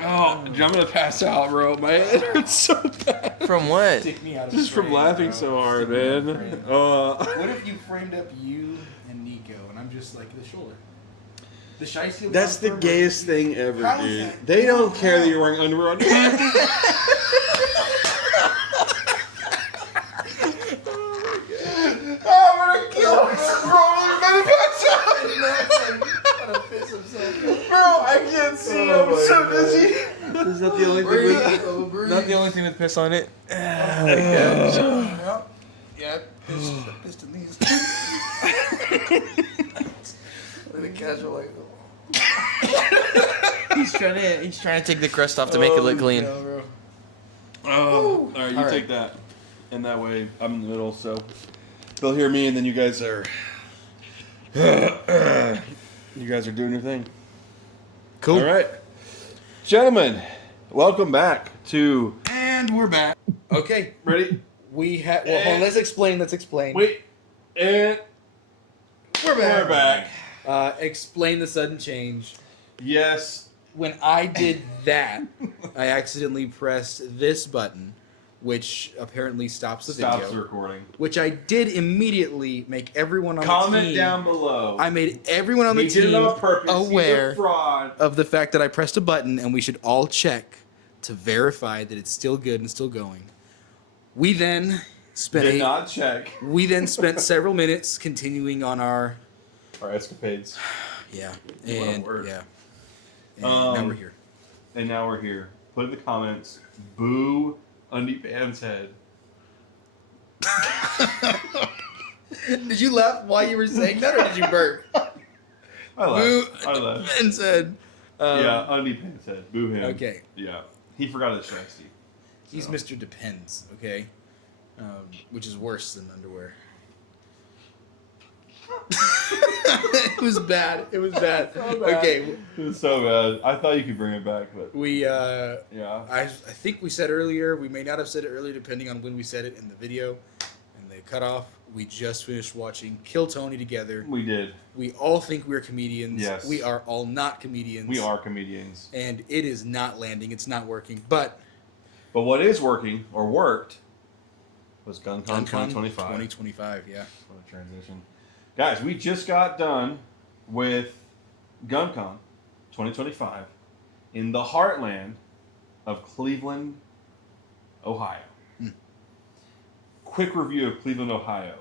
Oh, I'm gonna pass out, bro. My head hurts so bad. From what? Take me out of Just from frame, laughing bro. so hard, Stick me out man. of frame. What if you framed up you and Nico, and I'm just like the shoulder? The shiesty. That's the gayest thing ever, How is dude. that? They don't care that you're wearing underwear on your head. I'm gonna kill myself, bro. I'm gonna pass out. Bro, I can't see. I'm so dizzy. Is that the only thing with not the only thing with piss on it? Yeah, pissed in these. Look at casual like. He's trying to take the crust off to make it look clean. Yeah, bro. Oh, all right, you All right. take that. And that way, I'm in the middle, so they'll hear me, and then you guys are... you guys are doing your thing. Cool. All right. Gentlemen, welcome back to... And we're back. Okay, Ready? we had. Well, hold on, let's explain. Wait. And... We're back. Explain the sudden change. Yes. When I did that, I accidentally pressed this button, which apparently stops the Stops video. the recording. Which I did immediately make everyone on the Comment team. down below. I made everyone on the He did team it on purpose. aware He's a fraud. of the fact that I pressed a button, and we should all check to verify that it's still good and still going. We then spent Did not check we then spent several minutes continuing on our our escapades. yeah What a and word. yeah. And now Um, we're here. And now we're here. Put in the comments, boo Undie Pam's head. Did you laugh while you were saying that, or did you burp? I laughed. I laughed. And said, Yeah, Undie Pam's head. Boo him. Okay. Yeah. He forgot his shiesty. He's So. Mr. Depends, okay? Which is worse than underwear. It was bad. It was bad. So bad. Okay, It was so bad. I thought you could bring it back, but we yeah. I think we said earlier, we may not have said it earlier depending on when we said it in the video and the cutoff. We just finished watching KillTony together. We did. We all think we're comedians. Yes. We are all not comedians. We are comedians. And it is not landing. It's not working. But But what is working, or worked, was GUNCON 2025. 2025, yeah. What a transition. Guys, we just got done with GUNCON 2025 in the heartland of Cleveland, Ohio. Quick review of Cleveland, Ohio.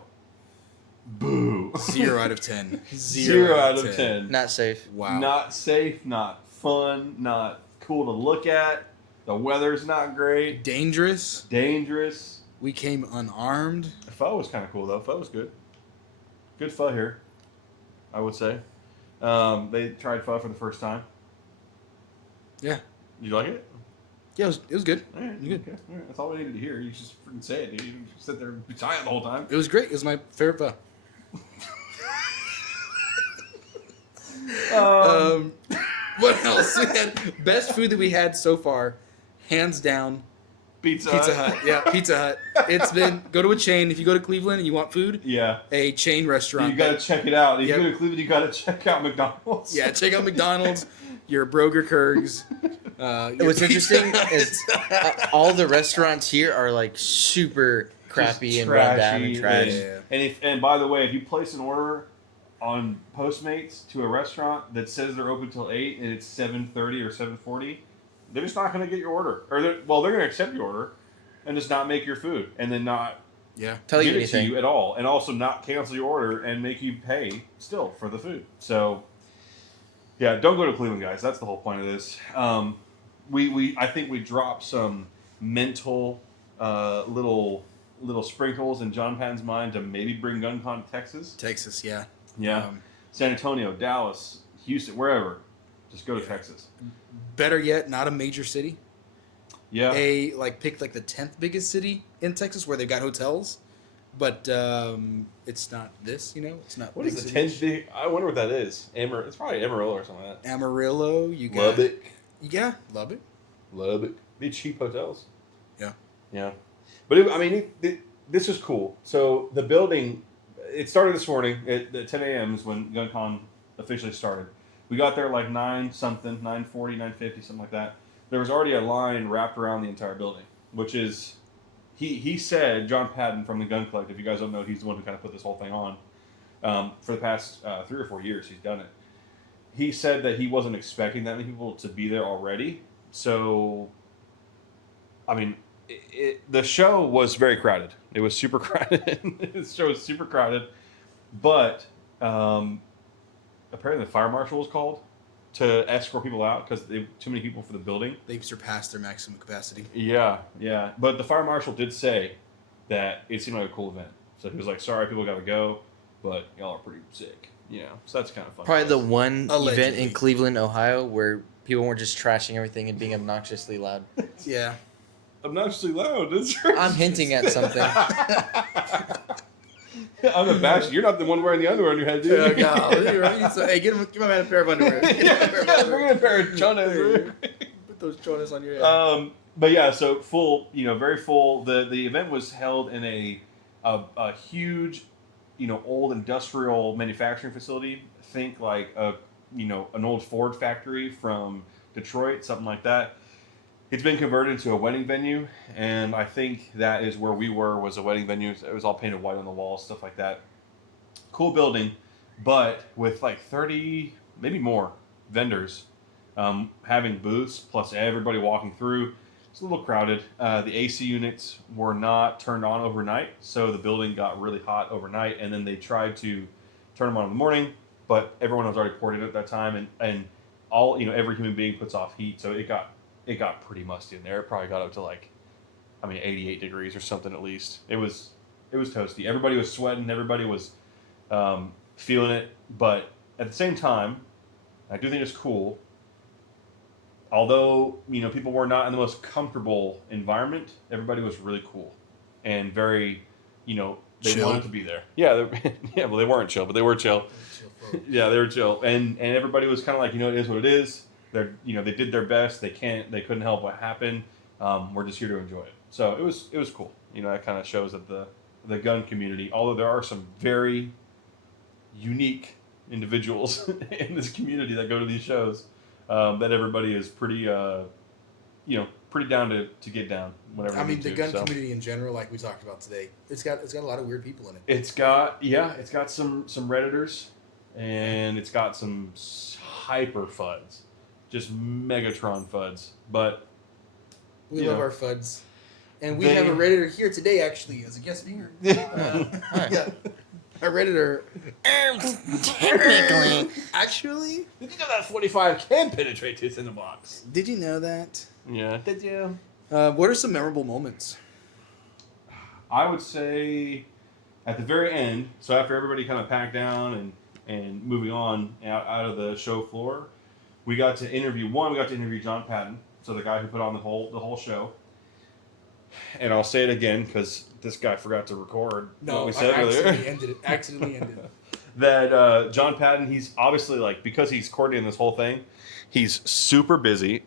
Boo. 0 out of 10. 0 out of 10. Not safe. Wow. Not safe, not fun, not cool to look at. The weather's not great. Dangerous. Dangerous. We came unarmed. The pho was kind of cool, though. Pho was good. Good pho here, I would say. They tried pho for the first time. Yeah. You like it? Yeah, it was good. All right, You good? okay. All right. That's all we needed to hear. You just freaking say it, dude. You didn't sit there and be silent the whole time. It was great. It was my favorite pho. What else? We had best food that we had so far, hands down. Pizza Hut. Yeah, Pizza Hut. It's been, go to a chain. If you go to Cleveland and you want food, Yeah. a chain restaurant. You got to check it out. If Yep. you go to Cleveland, you got to check out McDonald's. Yeah, check out McDonald's, your Broger Kurgs. What's interesting is all the restaurants here are like super crappy Just and run down and trashy. trash. Yeah. And by the way, if you place an order on Postmates to a restaurant that says they're open till 8 and it's 7:30 or 7:40, they're just not going to get your order. Or they're going to accept your order and just not make your food and then not Yeah. Tell you give it to anything. you at all, and also not cancel your order and make you pay still for the food. So yeah, don't go to Cleveland, guys. That's the whole point of this. I think we dropped some mental little sprinkles in John Patton's mind to maybe bring GUNCON to Texas. Texas, yeah. Yeah. San Antonio, Dallas, Houston, wherever. Just go to Texas. Better yet, not a major city. Yeah. Pick the 10th biggest city in Texas where they've got hotels, but it's not this. It's not. What big is the cities. 10th big? I wonder what that is. It's probably Amarillo or something like that. Amarillo. You got Lubbock. Yeah, Lubbock. Be cheap hotels. Yeah. Yeah. But this is cool. So the building, it started this morning at 10 a.m. is when GUNCON officially started. We got there like 9 something, 9:40, 9:50, something like that. there was already a line wrapped around the entire building, which is, he said, John Patton from the Gun Collective, if you guys don't know, he's the one who kind of put this whole thing on. For the past 3 or 4 years, he's done it. He said that he wasn't expecting that many people to be there already. So, I mean, the show was very crowded. It was super crowded. The show was super crowded. But apparently the fire marshal was called to escort people out because too many people for the building. They've surpassed their maximum capacity. Yeah. But the fire marshal did say that it seemed like a cool event. So he was like, sorry, people got to go, but y'all are pretty sick. So that's kind of fun. Probably the one event Allegedly. in Cleveland, Ohio, where people weren't just trashing everything and being obnoxiously loud. Yeah. Obnoxiously loud. That's right. I'm hinting at something. I'm a bastard. You're not the one wearing the underwear on your head, dude. Right? So, hey, give my man a pair of underwear. We're gonna pair of chonas. Put those chonas on your head. But yeah, so full, very full. The event was held in a huge, old industrial manufacturing facility. Think like an old Ford factory from Detroit, something like that. It's been converted into a wedding venue, and I think that is where we were, was a wedding venue. It was all painted white on the walls, stuff like that. Cool building, but with like 30, maybe more vendors having booths, plus everybody walking through. It's a little crowded. The AC units were not turned on overnight, so the building got really hot overnight, and then they tried to turn them on in the morning, but everyone was already poured in at that time, and all, every human being puts off heat, so it got pretty musty in there. It probably got up to 88 degrees or something at least. It was toasty. Everybody was sweating. Everybody was feeling it. But at the same time, I do think it's cool. Although, people were not in the most comfortable environment, everybody was really cool and very, they chill. wanted to be there. Yeah, well, they weren't chill, but they were chill. Yeah, they were chill. And everybody was kind of like, it is what it is. They're, they did their best. They couldn't help what happened. We're just here to enjoy it. So it was cool. That kind of shows that the gun community, although there are some very unique individuals in this community that go to these shows, that everybody is pretty, pretty down to get down whenever. I mean, the gun community in general, like we talked about today, it's got a lot of weird people in it. It's got some Redditors, and it's got some hyper FUDs. Just Megatron FUDs, but we love our FUDs, and we have a Redditor here today, actually, as a guest speaker. Yeah, a Redditor. Technically. Actually, did you know that 45 can penetrate this in the box? Did you know that? Yeah, did you? What are some memorable moments? I would say at the very end. So after everybody kind of packed down and moving on out of the show floor. We got to interview John Patton, so the guy who put on the whole show. And I'll say it again because this guy forgot to record what we said earlier. Accidentally ended. That John Patton, he's obviously because he's coordinating this whole thing, he's super busy.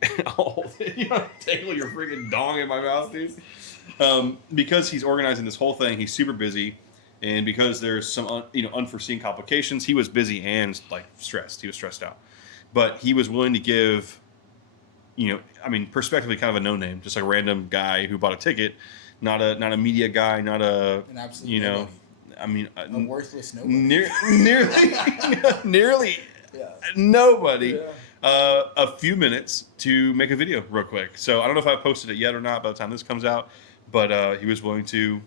You don't tangle your freaking dong in my mouth, dude. Because he's organizing this whole thing, he's super busy, and because there's some unforeseen complications, he was busy and stressed. He was stressed out. But he was willing to give, prospectively kind of a no-name, just like a random guy who bought a ticket, not a media guy, not an absolute nobody. A worthless nobody. Nearly nobody. Yeah. A few minutes to make a video real quick. So I don't know if I posted it yet or not by the time this comes out, but he was willing to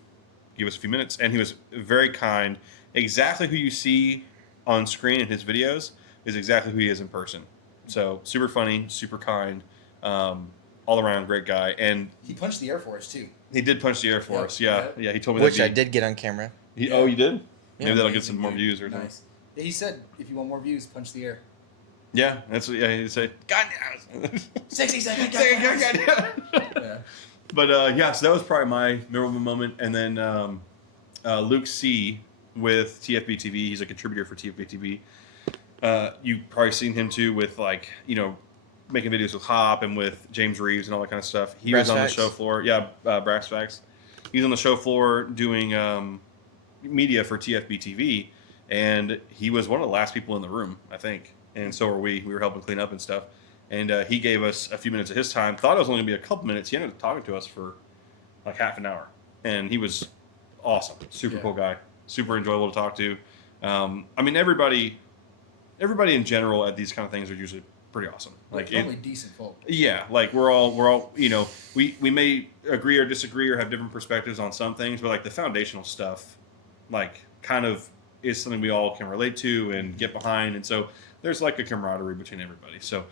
give us a few minutes, and he was very kind. Exactly who you see on screen in his videos is exactly who he is in person. So super funny, super kind, all around great guy. And he punched the Air Force too. He did punch the Air Force. Yeah. He told me which I did get on camera. Oh, you did? Yeah. Maybe that'll get some more views or something. Nice. Yeah, he said, if you want more views, punch the air. Yeah, that's what he'd say. God, 60 seconds. Yeah. But so that was probably my memorable moment. And then Luke C with TFB TV. He's a contributor for TFB TV. You've probably seen him too with making videos with Hop and with James Reeves and all that kind of stuff. He was on the show floor. Yeah, Brass Facts. He was on the show floor doing media for TFB TV, and he was one of the last people in the room, I think. And so were we. We were helping clean up and stuff. and he gave us a few minutes of his time. Thought it was only going to be a couple minutes. He ended up talking to us for like half an hour, and he was awesome. Super cool guy. Super enjoyable to talk to. I mean, everybody in general at these kind of things are usually pretty awesome. Like probably decent folk. Yeah, like we're all we may agree or disagree or have different perspectives on some things, but like the foundational stuff, like kind of is something we all can relate to and get behind, and so there's like a camaraderie between everybody. So,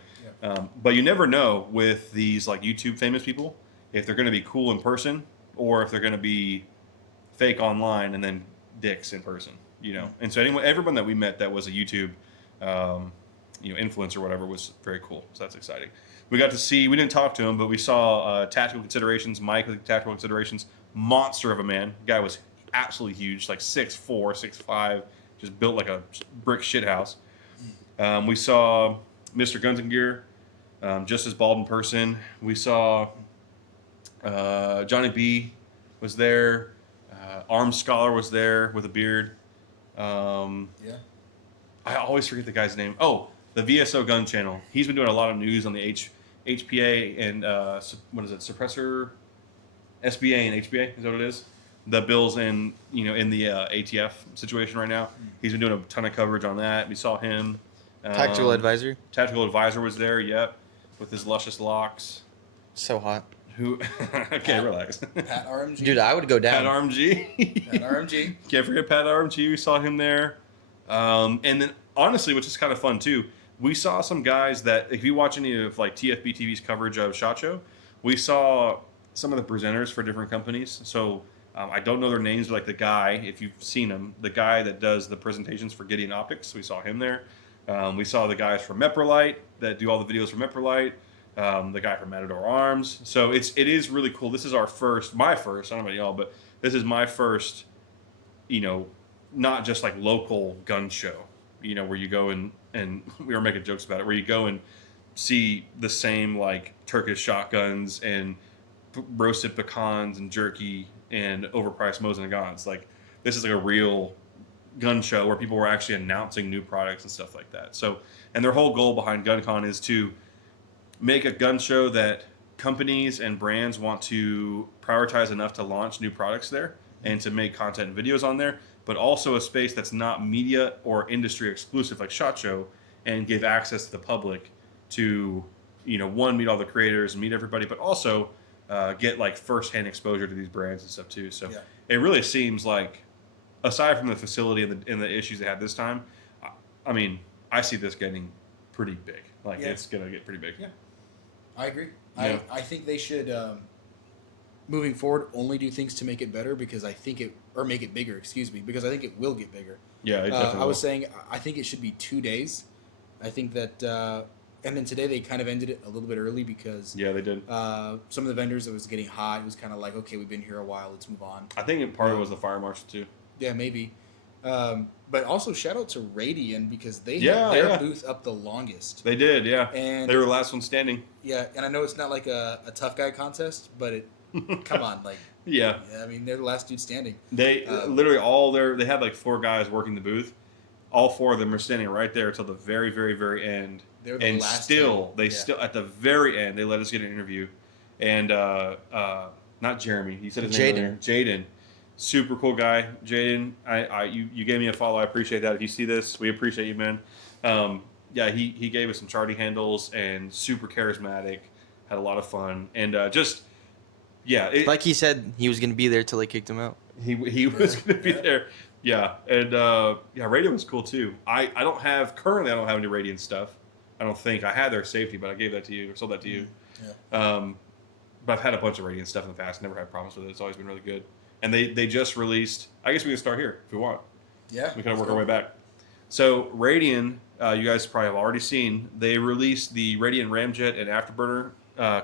but you never know with these like YouTube famous people if they're going to be cool in person or if they're going to be fake online and then dicks in person. And so everyone that we met that was a YouTube influencer or whatever was very cool. So that's exciting. We got to see, we didn't talk to him, but we saw Tactical Considerations, Mike with Tactical Considerations, monster of a man. The guy was absolutely huge, like 6'4", 6'5", just built like a brick shit house. We saw Mr. Guns and Gear, just as bald in person. We saw Johnny B was there. Arms Scholar was there with a beard. I always forget the guy's name. Oh, the VSO Gun Channel. He's been doing a lot of news on the HPA and what is it? Suppressor, SBA and HPA is that what it is? The bills in in the ATF situation right now. He's been doing a ton of coverage on that. We saw him. Tactical advisor. Tactical advisor was there. Yep, with his luscious locks. So hot. Who? Okay, relax. Pat RMG. Dude, I would go down. Pat RMG. Pat RMG. Can't forget Pat RMG. We saw him there. And then, honestly, which is kind of fun too, we saw some guys that, if you watch any of like TFB TV's coverage of SHOT Show, we saw some of the presenters for different companies. So I don't know their names, but like the guy, if you've seen him, the guy that does the presentations for Gideon Optics, we saw him there. We saw the guys from Meprolite that do all the videos for Meprolite. The guy from Matador Arms. So it is really cool. This is my first, I don't know about y'all, but this is my first, not just like local gun show, where you go and we were making jokes about it, where you go and see the same like Turkish shotguns and roasted pecans and jerky and overpriced Mosin Nagants. Like this is like a real gun show where people were actually announcing new products and stuff like that. So, and their whole goal behind GunCon is to make a gun show that companies and brands want to prioritize enough to launch new products there and to make content and videos on there, but also a space that's not media or industry exclusive like SHOT Show and give access to the public to, one, meet all the creators and meet everybody, but also get like firsthand exposure to these brands and stuff too. So it really seems like, aside from the facility and the issues they had this time, I mean, I see this getting pretty big. Like it's going to get pretty big. Yeah. I agree. Yeah. I think they should, moving forward, only do things to make it better because I think or make it bigger, because I think it will get bigger. Yeah, it definitely I was will. saying, I think it should be 2 days. I think that, and then today they kind of ended it a little bit early because Yeah, they did. some of the vendors, it was getting hot. It was kind of like, okay, we've been here a while, let's move on. I think part of it was the fire marshal too. Yeah, maybe. But also shout out to Radian because they had their booth up the longest. They did, yeah. And they were the last one standing. Yeah, and I know it's not like a tough guy contest, but come on, like Yeah. I mean they're the last dude standing. They literally they had like 4 guys working the booth. All 4 of them were standing right there until the very, very, very end. They were the And last still at the very end they let us get an interview. And not Jeremy, he said his name earlier. Jaden. Super cool guy, Jaden. You gave me a follow. I appreciate that. If you see this, we appreciate you, man. He gave us some charting handles and super charismatic. Had a lot of fun and like he said, he was gonna be there till they kicked him out. He was gonna be there. Yeah, and Radio was cool too. I don't have any Radiant stuff. I don't think I had their safety, but I gave that to you or sold that to you. Yeah. But I've had a bunch of Radiant stuff in the past. Never had problems with it. It's always been really good. And they just released. I guess we can start here if we want. Yeah. We kind of work our way back. So Radiant, you guys probably have already seen. They released the Radiant Ramjet and Afterburner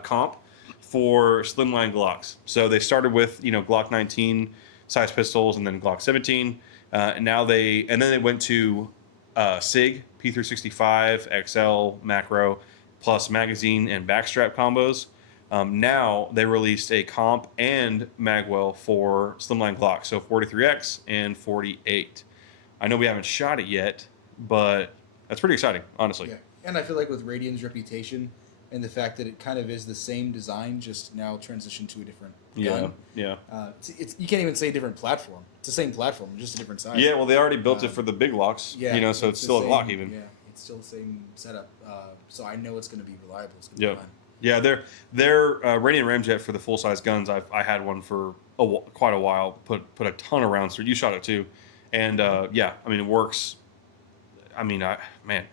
comp for slimline Glocks. So they started with Glock 19 size pistols and then Glock 17. And then they went to SIG P365 XL macro plus magazine and backstrap combos. Now they released a comp and magwell for slimline Glock, so 43X and 48. I know we haven't shot it yet, but that's pretty exciting, honestly. Yeah, and I feel like with Radian's reputation, and the fact that it kind of is the same design, just now transitioned to a different Yeah, gun. yeah. It's you can't even say different platform. It's the same platform, just a different size. Yeah, well, they already built it for the big locks. Yeah, you know, so it's still the a Glock same- even. Yeah, it's still the same setup. So I know it's going to be reliable. It's going to Yep. be fine. Yeah, their Radiant Ramjet for the full size guns. I had one for quite a while. Put a ton of rounds through. You shot it too, and yeah, I mean it works. I mean, man,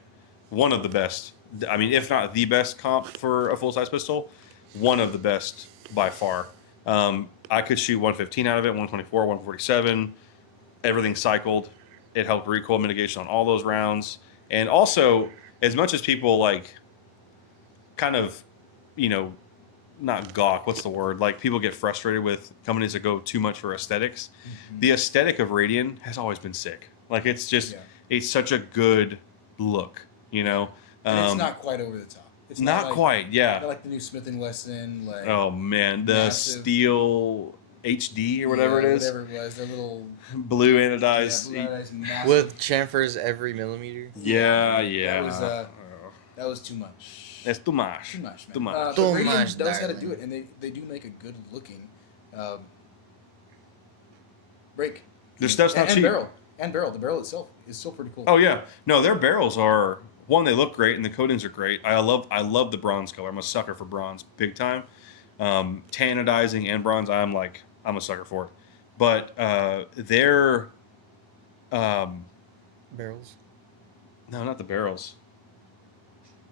one of the best. I mean, if not the best comp for a full size pistol, one of the best by far. I could shoot 115 out of it, 124, 147, everything cycled. It helped recoil mitigation on all those rounds, and also as much as people like, kind of, you know, not gawk. What's the word? Like people get frustrated with companies that go too much for aesthetics. Mm-hmm. The aesthetic of Radiant has always been sick. Like it's just it's such a good look, you know. And it's not quite over the top. It's not like, quite, yeah. Not like the new Smith and Wesson. Like Oh man, the massive, Steel HD or whatever it is, whatever it was, their little blue anodized. blue anodized massive. With chamfers every millimeter. Yeah. That was too much. It's too much. Too much, man. Too much. But Too Radiant much, does how to darling. do it, and they do make a good looking break. Their stuff's not and cheap. barrel. The barrel itself is still pretty cool. Oh yeah, no, their barrels are one. They look great, and the coatings are great. I love the bronze color. I'm a sucker for bronze, big time. Tan anodizing and bronze, I'm a sucker for it. But their Barrels. no, not the barrels.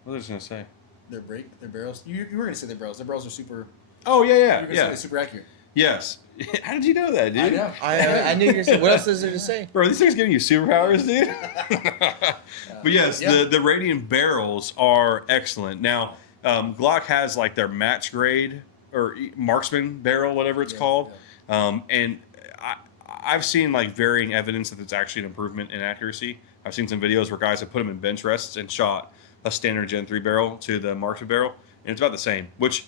What was I just gonna say? Their barrels. You were gonna say their barrels. Their barrels are super. Oh yeah, You were yeah, gonna say yeah. they're super accurate. Yes. How did you know that, dude? I know. I knew you were saying. What else is there to say? Bro, these things giving you superpowers, dude. But yes, yeah. the Radiant barrels are excellent. Now, Glock has like their match grade or marksman barrel, whatever it's called, and I've seen like varying evidence that it's actually an improvement in accuracy. I've seen some videos where guys have put them in bench rests and shot a standard Gen 3 barrel to the marksman barrel, and it's about the same, which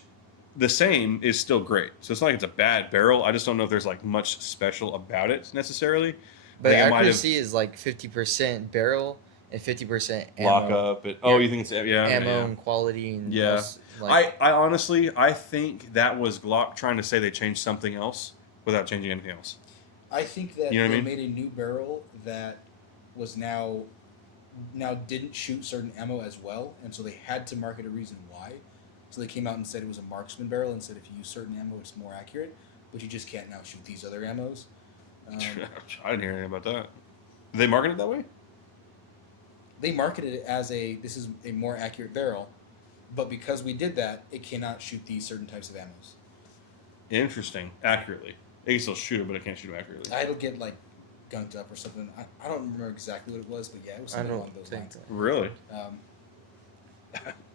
the same is still great. So it's not like it's a bad barrel. I just don't know if there's like much special about it necessarily. But I think it might have accuracy is like 50% barrel and 50% ammo. lock up. You think it's ammo and quality and Yeah. less, like, I honestly think that was Glock trying to say they changed something else without changing anything else. I think that You know what they I mean? made a new barrel that was now didn't shoot certain ammo as well, and so they had to market a reason why. So they came out and said it was a marksman barrel and said if you use certain ammo, it's more accurate, but you just can't now shoot these other ammos. I didn't hear anything about that. Did they market it that way? They marketed it as this is a more accurate barrel, but because we did that, it cannot shoot these certain types of ammos. Interesting. Accurately. It can still shoot it, but it can't shoot it accurately. It'll get like gunked up or something. I don't remember exactly what it was, but yeah, it was I something don't along those think lines. Really? Um,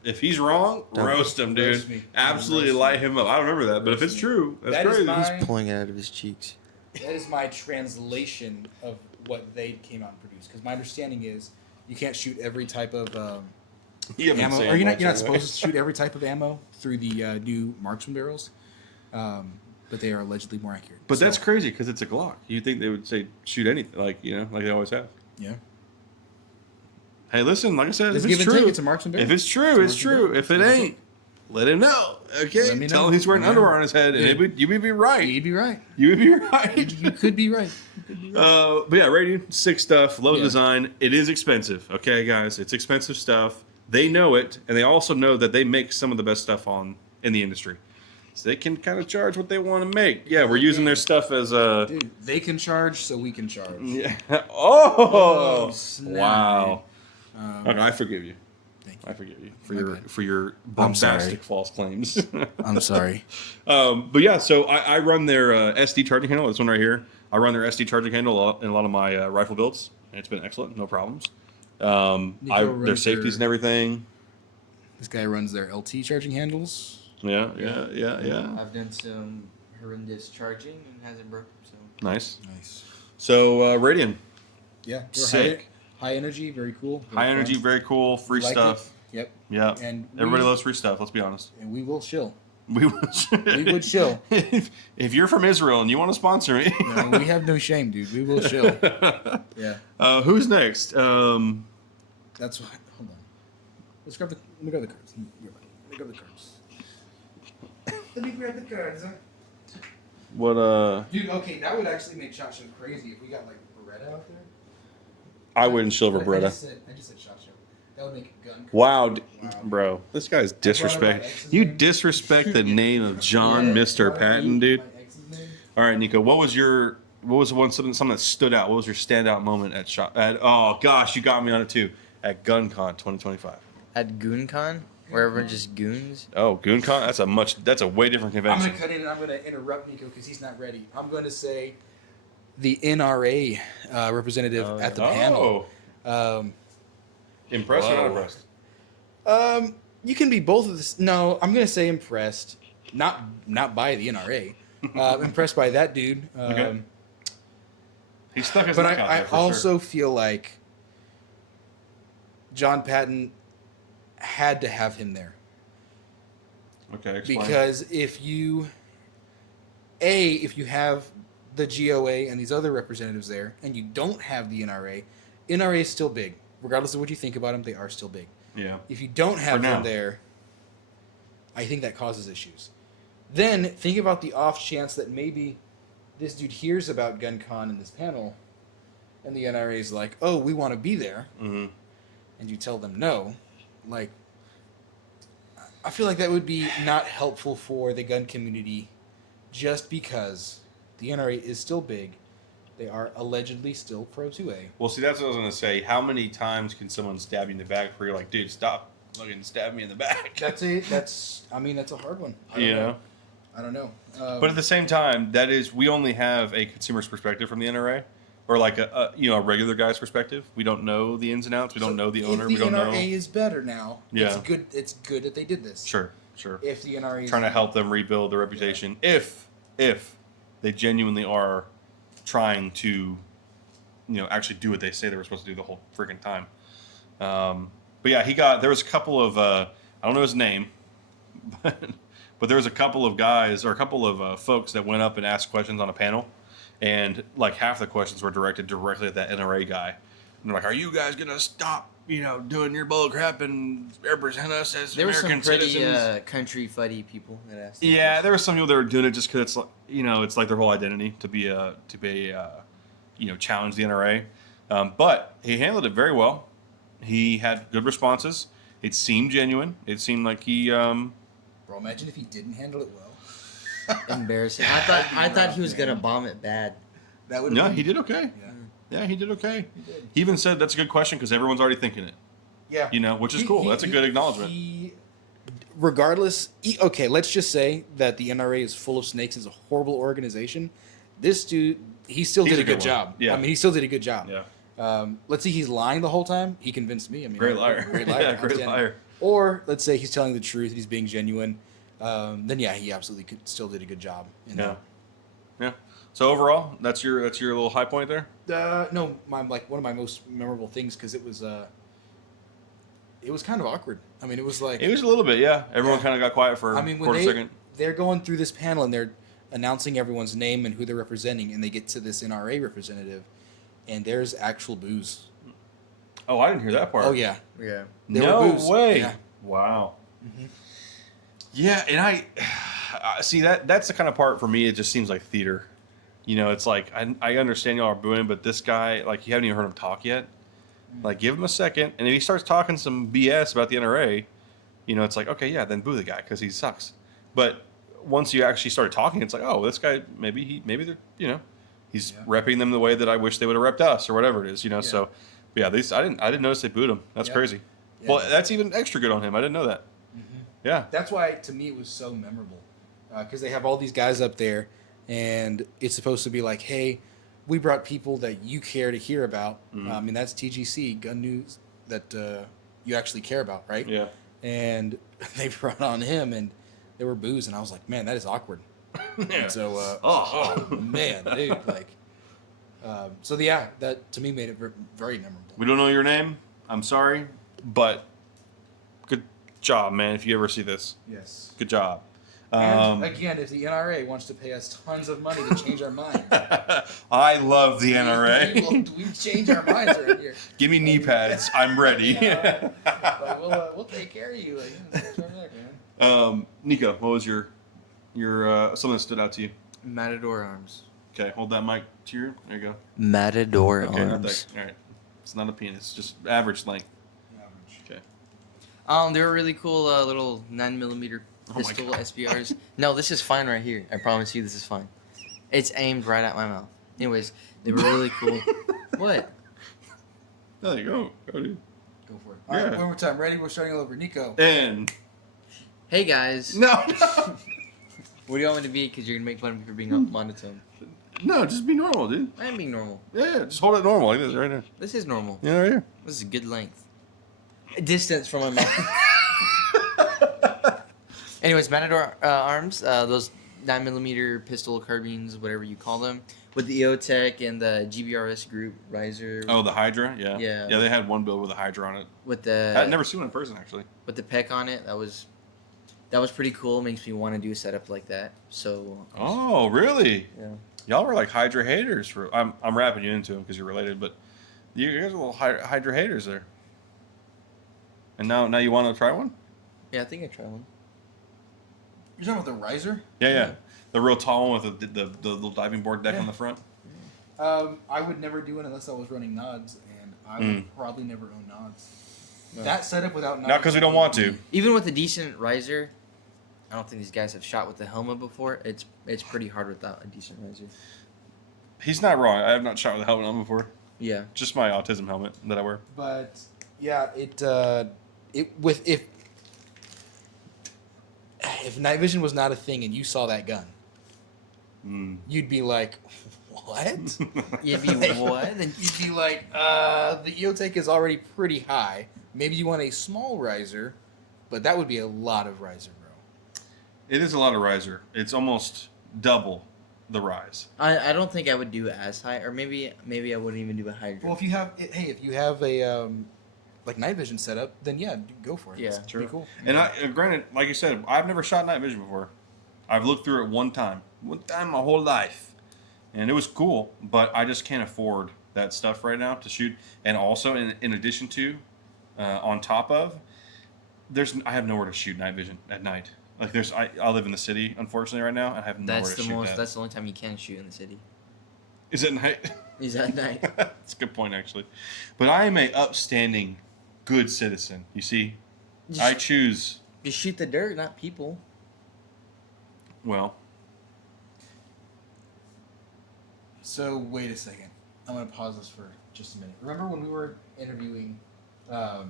If he's wrong, roast him, dude. Roast me. Absolutely Roast light me. him up. I don't remember that, but if it's Roast me. true, that's That is crazy. my- he's pulling it out of his cheeks. That is my translation of what they came out and produced. Because my understanding is you can't shoot every type of You haven't ammo. said Or you're much not anyway. supposed to shoot every type of ammo through the new marksman barrels, but they are allegedly more accurate. But So, that's crazy because it's a Glock. You'd think they would say shoot anything, like they always have. yeah. Hey, listen, like I said, Let's if give it's and take. true, It's a marksman barrel. if it's true, it's a marksman true. barrel. If it Give and ain't, let him know. Okay, Let me tell know. him he's wearing Yeah. underwear on his head, and Yeah. you would be right. You'd be right. You would be right. You could be right. You could be right. But yeah, Radiant, sick stuff. Love the Yeah. design. It is expensive. Okay, guys, it's expensive stuff. They know it, and they also know that they make some of the best stuff in the industry. So they can kind of charge what they want to make. Yeah, we're using their stuff as a. Dude, they can charge, so we can charge. Yeah. Oh, snap, wow. man. Okay, I forgive you. Thank you. I forgive you My bad. for your I'm sorry. bombastic false claims. I'm sorry. But yeah, so I run their SD charging handle. This one right here. I run their SD charging handle in a lot of my rifle builds, and it's been excellent. No problems. Their runs safeties and everything. This guy runs their LT charging handles. Yeah. I've done some horrendous charging and hasn't broken. So Nice. Nice. So Radiant, Yeah. they're sick. High energy, very cool. High very energy, fun. very cool. Free Like stuff. it. Yep. Yeah. And Everybody we- loves free stuff. Let's be honest. And we will chill. We would. We would chill. if you're from Israel and you want to sponsor me. No, we have no shame, dude. We will chill. Yeah. Who's next? That's what. Hold on. Let me grab the cards. Let me grab grab the cards. Let me grab the cards. What Dude, okay, that would actually make SHOT Show crazy if we got like Beretta out there. I wouldn't silver I Beretta. just said SHOT Show. That would make a gun. Wow, Wow. bro, this guy's disrespect. my ex's You name. disrespect the name of John, Yeah, Mr. my Patton, dude. My ex's name. All right, Nico, what was the one something that stood out? What was your standout moment at shot? Oh gosh, you got me on it too. At GunCon 2025. At GUNCON, where everyone just goons. Oh, GoonCon. That's a way different I'm convention. gonna cut in and I'm gonna interrupt Nico because he's not ready. I'm going to say the NRA representative at the panel. Impressed or not Whoa. impressed? You can be both of this. No, I'm gonna say impressed. Not by the NRA. Impressed by that dude. Okay. He stuck his But neck out I there for also feel like John Patton had to have him there. sure. Okay, explain. Because if you have the GOA and these other representatives there, and you don't have the NRA is still big. Regardless of what you think about them, they are still big. Yeah. If you don't have them there, I think that causes issues. Then think about the off chance that maybe this dude hears about GunCon in this panel, and the NRA is like, "Oh, we want to be there," Mm-hmm. and you tell them no. Like, I feel like that would be not helpful for the gun community, just because the NRA is still big. They are allegedly still pro 2A. Well, see, that's what I was gonna say. How many times can someone stab you in the back before you're like, dude, stop fucking stab me in the back? That's a hard one. I don't know. But at the same time, we only have a consumer's perspective from the NRA, or like a regular guy's perspective. We don't know the ins and outs. We don't know the owner. If We the don't know. NRA is better now, Yeah. it's good that they did this. Sure. If the NRA is Trying to help them rebuild their reputation, if they genuinely are trying to, actually do what they say they were supposed to do the whole freaking time. But yeah, there was a couple of I don't know his name, but there was a couple of guys or a couple of folks that went up and asked questions on a panel, and like half the questions were directed directly at that NRA guy. And they're like, "Are you guys gonna stop, doing your bull crap and represent us as There were American some pretty citizens?" country fuddy people that asked. Yeah, there were some people that were doing it just because it's like, it's like their whole identity to challenge the NRA. But he handled it very well. He had good responses. It seemed genuine. It seemed like he. Bro, imagine if he didn't handle it well. Embarrassing. I thought he was gonna bomb it bad. That would. No, he did okay. Yeah. Yeah, he did okay. He did. He even said that's a good question because everyone's already thinking it. Yeah. Which is cool. That's a good acknowledgement. Regardless, okay, let's just say that the NRA is full of snakes. It's a horrible organization. This dude, he still He's did a a good good job. one. Yeah. I mean, he still did a good job. Yeah. Let's see, he's lying the whole time. He convinced me. I mean, Great liar. Great liar. Yeah, great liar. Or let's say he's telling the truth. He's being genuine. Then yeah, he absolutely still did a good job. Yeah. So overall, that's your little high point there. No, one of my most memorable things because it was kind of awkward. I mean, it was like It was a little bit, yeah. Everyone Yeah. kind of got quiet for I mean, a when quarter second. they're going through this panel and they're announcing everyone's name and who they're representing, and they get to this NRA representative, and there's actual booze. Oh, I didn't hear that part. Oh yeah, Yeah. there No were booze. way. Yeah. Wow. Mhm. Yeah, and I see that's the kind of part for me. It just seems like theater. It's like I understand y'all are booing, but this guy, like, you haven't even heard him talk yet. Like, give him a second, and if he starts talking some BS about the NRA, it's like, okay, yeah, then boo the guy because he sucks. But once you actually start talking, it's like, oh, this guy maybe they're he's repping them the way that I wish they would have repped us or whatever it is. So yeah, I didn't notice they booed him. That's crazy. Yeah. Well, that's even extra good on him. I didn't know that. Mhm. Yeah. That's why to me it was so memorable because they have all these guys up there, and it's supposed to be like, hey, we brought people that you care to hear about. Mhm. And that's TGC gun news that you actually care about, right? Yeah. And they brought on him, and there were boos, and I was like, man, that is awkward. Yeah. And so, Oh. man, dude, like, so yeah, that to me made it very memorable. We don't know your name. I'm sorry, but good job, man. If you ever see this, Yes. good job. And again, if the NRA wants to pay us tons of money to change our mind, I love the NRA. we change our minds right here. Give me knee pads. I'm ready. Like, we'll take care of you. Like, man. Nico, what was your something that stood out to you? Matador arms. Okay, hold that mic to your. There you go. Matador Okay, not arms. that. All right, it's not a penis, just average length. Average. Okay. They were really cool little 9mm Oh my pistol God. SBRs. No, this is fine right here. I promise you, this is fine. It's aimed right at my mouth. Anyways, they were really cool. What? There you go. Go, dude. Go for it. All right, Yeah. one more time. Ready? We're starting all over. Nico. And Hey guys. no, What do you want me to be? Because you're gonna make fun of me for being monotone. no, just be normal, dude. I am being normal. Yeah, just hold it normal like this right there. This is normal. Yeah, right here. This is a good length. Distance from my mouth. Anyways, Matador arms, those 9mm pistol carbines, whatever you call them, with the EOTech and the GBRS group riser. Oh, the Hydra. Yeah. Yeah. Yeah, they had one build with a Hydra on it. With I'd the never seen one in person actually. with the PEC on it, that was pretty cool. Makes me want to do a setup like that. So. Oh, really? Yeah. Y'all were like Hydra haters. I'm wrapping you into them because you're related, but you guys are little Hydra haters there. And now you want to try one? Yeah, I think I try one. You're talking about the riser? Yeah. The real tall one with the little diving board deck on the front. I would never do it unless I was running nods, and I would probably never own nods. No. That setup without nods. Not because we don't want to. Even with a decent riser, I don't think these guys have shot with the helmet before. It's pretty hard without a decent riser. He's not wrong. I have not shot with a helmet on before. Yeah. Just my autism helmet that I wear. But yeah, if night vision was not a thing and you saw that gun, you'd be like, what? You'd be what? And you'd be like, the EOTech is already pretty high. Maybe you want a small riser, but that would be a lot of riser, bro. It is a lot of riser. It's almost double the rise. I don't think I would do as high, or maybe I wouldn't even do a Hydra. Well, if you have a like night vision setup, then yeah, go for it. Yeah. It's pretty cool. And granted, like you said, I've never shot night vision before. I've looked through it one time my whole life, and it was cool. But I just can't afford that stuff right now to shoot. And also, in addition to, on top of, I have nowhere to shoot night vision at night. Like I live in the city, unfortunately, right now, and I have nowhere to shoot that. That's the only time you can shoot in the city. Is it night? Is at night. That's a good point, actually. But I am a upstanding, good citizen. You see, I choose. Just shoot the dirt, not people. Well, So wait a second. I'm gonna pause this for just a minute. Remember when we were interviewing Vector.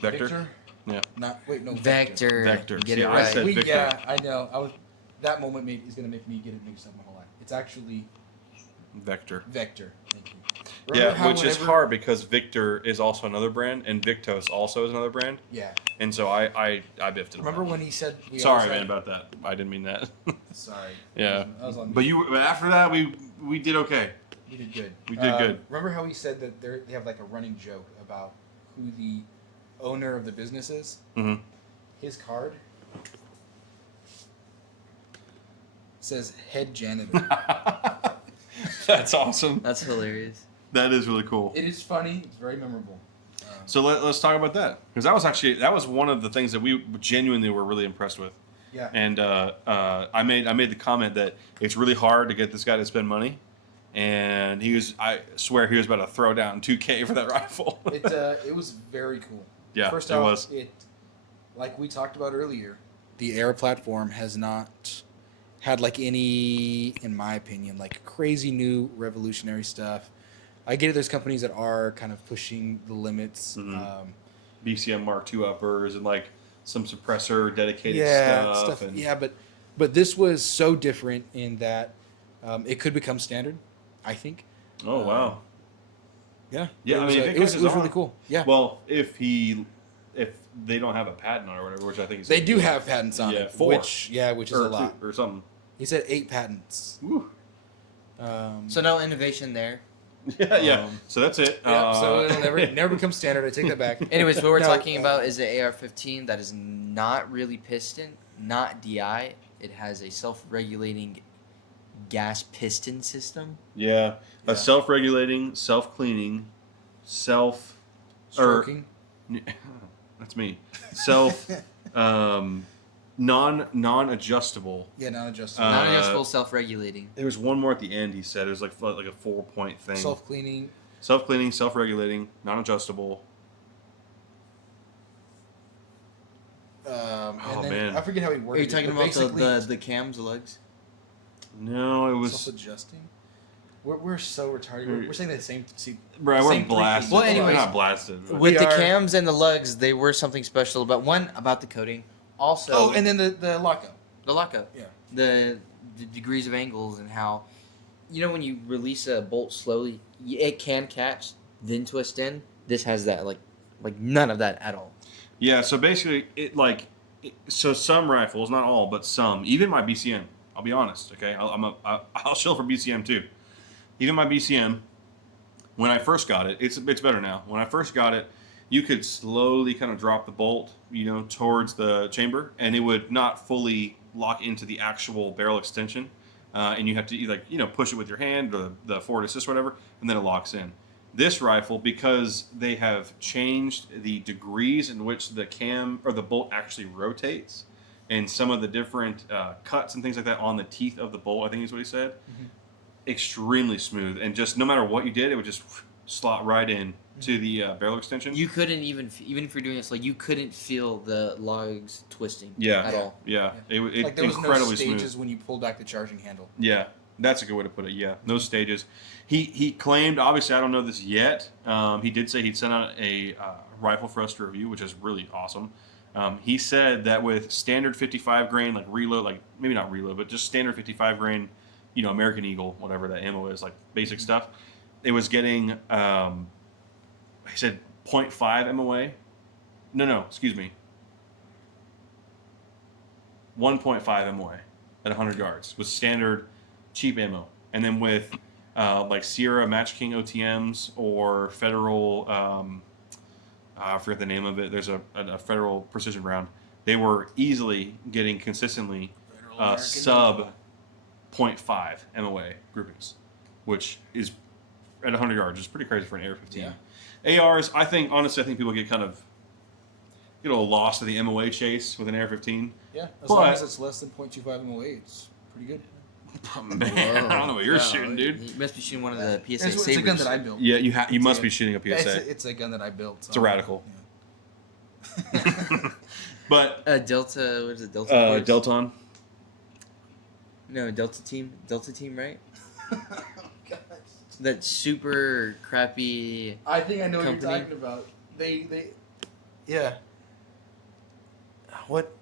Victor? Yeah. No, Vector. Vector. Get See, it I right. said Victor. Yeah, I know. That moment is gonna make me get it mixed up my whole life. It's actually Vector. Vector. Thank you. Remember Yeah, how which is whenever- hard because Victor is also another brand, and Victos also is another brand, Yeah. and so I biffed it. Remember when he said? We Sorry, always man, had- about that. I didn't mean that. Sorry. Yeah. That was on me. But after that, we did okay. You did good. We did good. Remember how he said that they have like a running joke about who the owner of the business is? Mm-hmm. His card says head janitor. That's awesome. That's hilarious. That is really cool. It is funny. It's very memorable. So let's talk about that, because that was one of the things that we genuinely were really impressed with. Yeah. And I made the comment that it's really hard to get this guy to spend money, and I swear he was about to throw down $2,000 for that rifle. It was very cool. Yeah, First it off, was. Like we talked about earlier, the Air platform has not had like any, in my opinion, like crazy new revolutionary stuff. I get it. There's companies that are kind of pushing the limits. Mhm. BCM Mark II uppers and like some suppressor dedicated stuff. And, Yeah, but this was so different in that it could become standard. I think. Oh wow. Yeah. Yeah, I mean, if it was catches really on- cool. Yeah. Well, if they don't have a patent on it or whatever, which I think is They do have patents on it, 4 which is a lot. or something. He said 8 patents. Woo. So no innovation there. Yeah. So that's it. So it'll never become standard. I take that back. Anyways, what we're No, talking about is the AR-15 that is not really piston, not DI. It has a self-regulating gas piston system. Yeah, Yeah. a self-regulating, self-cleaning, Stroking. That's me. Self, non-adjustable. Yeah, non-adjustable. Non-adjustable, self-regulating. There was one more at the end. He said it was like a 4-point thing. Self-cleaning. Self-cleaning, self-regulating, non-adjustable. And Oh, then, man. I forget how he Are worded you talking it, but about basically the cams, the lugs? No, it was. self-adjusting. We're so retarded. We're saying the same. Bro, we're same three blasted. things. Well, We're anyways, not blasted. but- With We the are- cams and the lugs, they were something special about the coating. Also, Oh, and then the lockup. the lockup. Yeah. The degrees of angles and how, when you release a bolt slowly, it can catch, then twist in. This has that like none of that at all. Yeah, so basically, so some rifles, not all, but some, even my BCM. I'll be honest, okay? I'll shill for BCM too. Even my BCM, when I first got it, it's better now. When I first got it, you could slowly kind of drop the bolt, towards the chamber, and it would not fully lock into the actual barrel extension, and you have to push it with your hand or the forward assist, or whatever, and then it locks in. This rifle, because they have changed the degrees in which the cam or the bolt actually rotates, and some of the different cuts and things like that on the teeth of the bolt, I think is what he said. Mm-hmm. Extremely smooth, and just no matter what you did, it would just slot right in to the barrel extension. You couldn't even if you're doing this, you couldn't feel the lugs twisting. Yeah. At all. Yeah, it Like there was no incredibly stages smooth. when you pulled back the charging handle. Yeah, that's a good way to put it. Yeah, no stages. He claimed, obviously I don't know this yet. He did say he'd sent out a rifle for us to review, which is really awesome. He said that with standard 55 grain, reload, maybe not reload, but just standard 55 grain, American Eagle, whatever that ammo is, basic stuff, it was getting, he said 0.5 MOA. No, excuse me. 1.5 MOA at 100 yards with standard cheap ammo. And then with Sierra Match King OTMs or Federal, I forget the name of it. There's a Federal precision round. They were easily getting consistently sub 0.5 MOA groupings, which is at 100 yards is pretty crazy for an AR-15. Yeah. ARs, honestly, I think people get kind of a little lost in the MOA chase with an AR-15. Yeah, as long as it's less than 0.25 MOA, it's pretty good. Oh, man, I don't know what you're shooting, dude. You must be shooting one of the PSA It's Sabres. a gun that I built. Yeah, you must be shooting a PSA. It's a gun that I built. So It's a radical. Yeah. But Delta, what is it? Delta Force? Delton. No, Delta Team, right? Oh, gosh. That super crappy. I think I know what Company. you're talking about. They, yeah. What?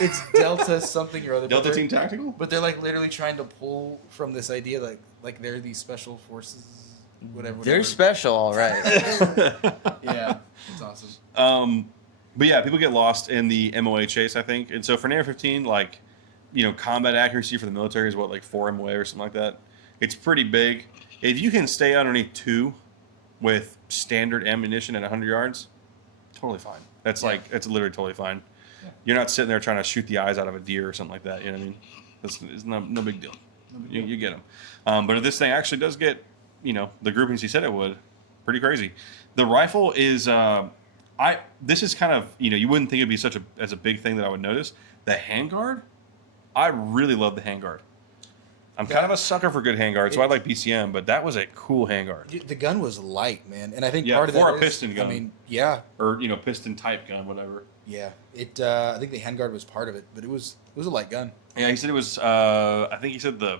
It's Delta something or other. Delta Team Tactical? But they're literally trying to pull from this idea like they're these special forces, whatever. They're special, all right. Yeah, it's awesome. But yeah, people get lost in the MOA chase, I think. And so for an AR-15, combat accuracy for the military is 4 MOA or something like that. It's pretty big. If you can stay underneath 2 with standard ammunition at 100 yards, totally fine. That's it's literally totally fine. Yeah. You're not sitting there trying to shoot the eyes out of a deer or something like that. You know what I mean? It's no big deal. You get them. But if this thing actually does get, the groupings he said it would, pretty crazy. The rifle is, this is kind of, you wouldn't think it'd be as a big thing that I would notice. The handguard, I really love the handguard. I'm kind of a sucker for good handguard, so I like BCM, but that was a cool handguard. The gun was light, man, and I think Yeah, part of for that a is- piston gun. I mean, yeah, Or, piston type gun, whatever. yeah. It. I think the handguard was part of it, but it was a light gun. Yeah, he said it was, I think he said the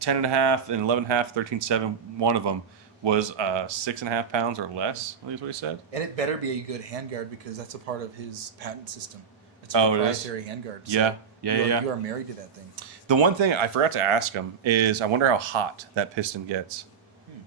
10.5 and 11.5, 13.7, one of them was 6.5 pounds or less, I think is what he said. And it better be a good handguard because that's a part of his patent system. It's a Oh, it is? proprietary handguard. So Yeah. You are married to that thing. The one thing I forgot to ask him is I wonder how hot that piston gets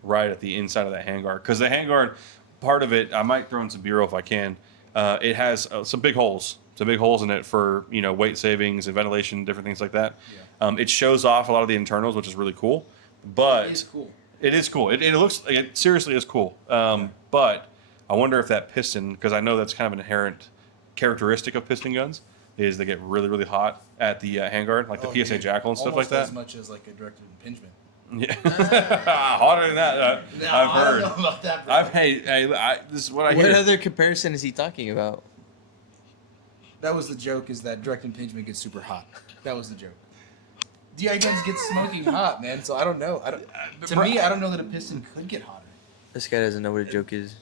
right at the inside of that handguard. Because the handguard, part of it, I might throw in some B-roll if I can, it has some big holes. Some big holes in it for, weight savings and ventilation, different things like that. Yeah. It shows off a lot of the internals, which is really cool. But It is cool. it is cool. It looks like it seriously is cool. But I wonder if that piston, because I know that's kind of an inherent characteristic of piston guns, is they get really, really hot at the handguard, like the PSA Jackal and stuff like Almost that. as much as like a directed impingement. Yeah, hotter than that. No, I've I don't heard. know about that. Bro. This is what I What hear. other comparison is he talking about? That was the joke. Is that direct impingement gets super hot? That was the joke. DI guns get smoking hot, man. So I don't know. To me, I don't know that a piston could get hotter. This guy doesn't know what a joke is.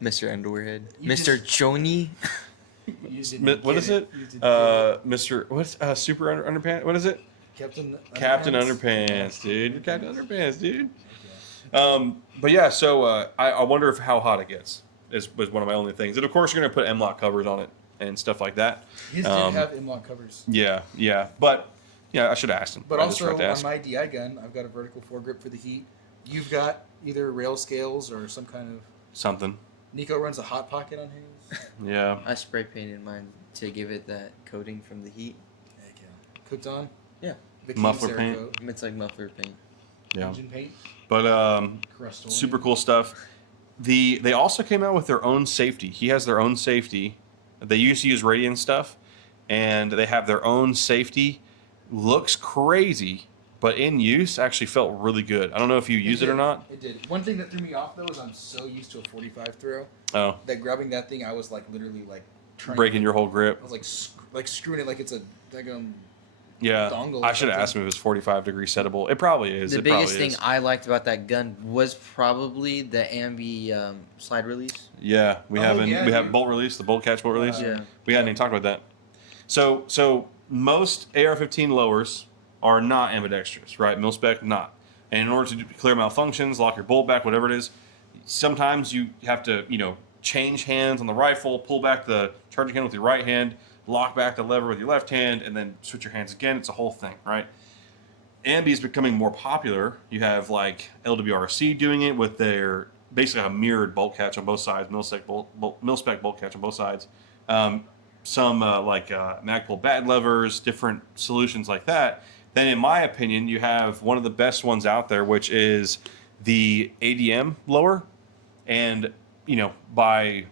Mr. Underwearhead. You Mr. Joni. What is it? You didn't get Mr. What's Super Underpants? What is it? Captain Underpants, dude. You're Captain Underpants, dude. Okay. But yeah, so I wonder if how hot it gets was one of my only things. And of course, you're gonna put M-lock covers on it and stuff like that. His did have M-lock covers. Yeah. But yeah, I should have asked him. But I just also forgot to on ask. my DI gun, I've got a vertical foregrip for the heat. You've got either rail scales or some kind of. Something. Nico runs a hot pocket on his. Yeah. I spray painted mine to give it that coating from the heat. Heck yeah. Cooked on. Yeah. The Muffler Cerakote paint? It's like muffler paint. Yeah. Engine paint. But Crust super cool stuff. They also came out with their own safety. He has their own safety. They used to use Radiant stuff, and they have their own safety. Looks crazy, but in use actually felt really good. I don't know if you use it or not. It did. One thing that threw me off though is I'm so used to a 45 throw Oh, that grabbing that thing I was like literally like trying breaking your whole grip. I was like screwing it like it's a daggum. Yeah, Dongle or I should have something. asked him if it was 45 degree settable. It probably is. The It biggest probably thing is. I liked about that gun was probably the AMB slide release. Yeah, we Oh, haven't. yeah, we have dude. bolt release, the bolt catch bolt release. Yeah. We hadn't even talked about that. So most AR-15 lowers are not ambidextrous, right? Mil spec, not. And in order to clear malfunctions, lock your bolt back, whatever it is, sometimes you have to, change hands on the rifle, pull back the charging hand with your right hand, lock back the lever with your left hand, and then switch your hands again. It's a whole thing, right? Ambi is becoming more popular. You have like LWRC doing it with their basically a mirrored bolt catch on both sides, mil spec bolt catch on both sides. Some Magpul bad levers, different solutions like that. Then, in my opinion, you have one of the best ones out there, which is the ADM lower, and by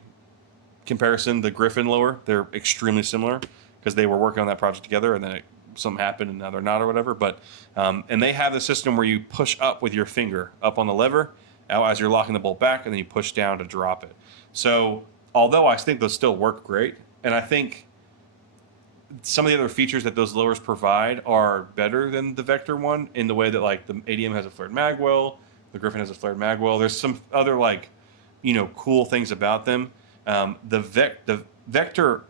comparison, the Griffin lower. They're extremely similar because they were working on that project together, and then something happened, and now they're not or whatever. But and they have the system where you push up with your finger up on the lever as you're locking the bolt back, and then you push down to drop it. So, although I think those still work great, and I think some of the other features that those lowers provide are better than the Vector one in the way that like the ADM has a flared magwell, the Griffin has a flared magwell. There's some other cool things about them. The Vector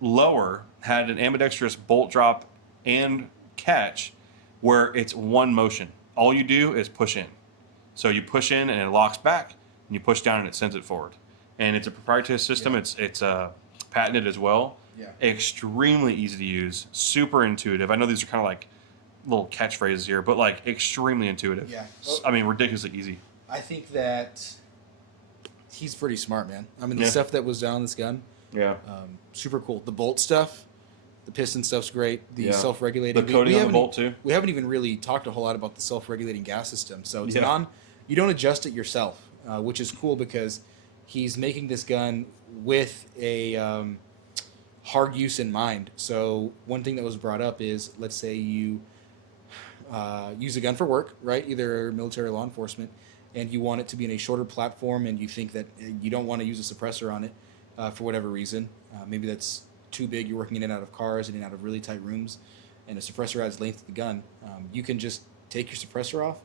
lower had an ambidextrous bolt drop and catch where it's one motion. All you do is push in. So you push in and it locks back, and you push down and it sends it forward. And it's a proprietary system. Yeah. It's patented as well. Yeah. Extremely easy to use, super intuitive. I know these are kind of like little catchphrases here, but like extremely intuitive. Yeah. I mean, ridiculously easy. I think that he's pretty smart, man. I mean, the Yeah. stuff that was done on this gun, Yeah. super cool. The bolt stuff, the piston stuff's great. The Yeah. self-regulating. The coating on the bolt too. We haven't even really talked a whole lot about the self-regulating gas system. So it's Yeah. you don't adjust it yourself, which is cool because he's making this gun with a hard use in mind. So one thing that was brought up is, let's say you use a gun for work, right? Either military or law enforcement, and you want it to be in a shorter platform, and you think that you don't want to use a suppressor on it for whatever reason. Maybe that's too big. You're working in and out of cars, in and out of really tight rooms, and a suppressor adds length to the gun. You can just take your suppressor off,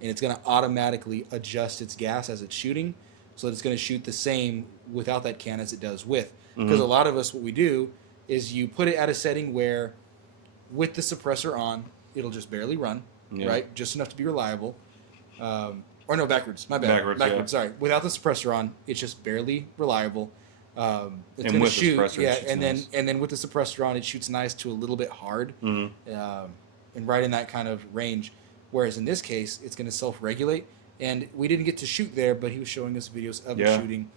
and it's going to automatically adjust its gas as it's shooting, so that it's going to shoot the same without that can as it does with. Because a lot of us, what we do is you put it at a setting where, with the suppressor on, it'll just barely run, right? Just enough to be reliable. Or no, backwards. My bad. Backwards, yeah. Sorry. Without the suppressor on, it's just barely reliable. It's And going to with the shoot, suppressor, it yeah, shoots and nice. then with the suppressor on, it shoots nice to a little bit hard, and right in that kind of range. Whereas in this case, it's going to self-regulate, and we didn't get to shoot there, but he was showing us videos of it shooting,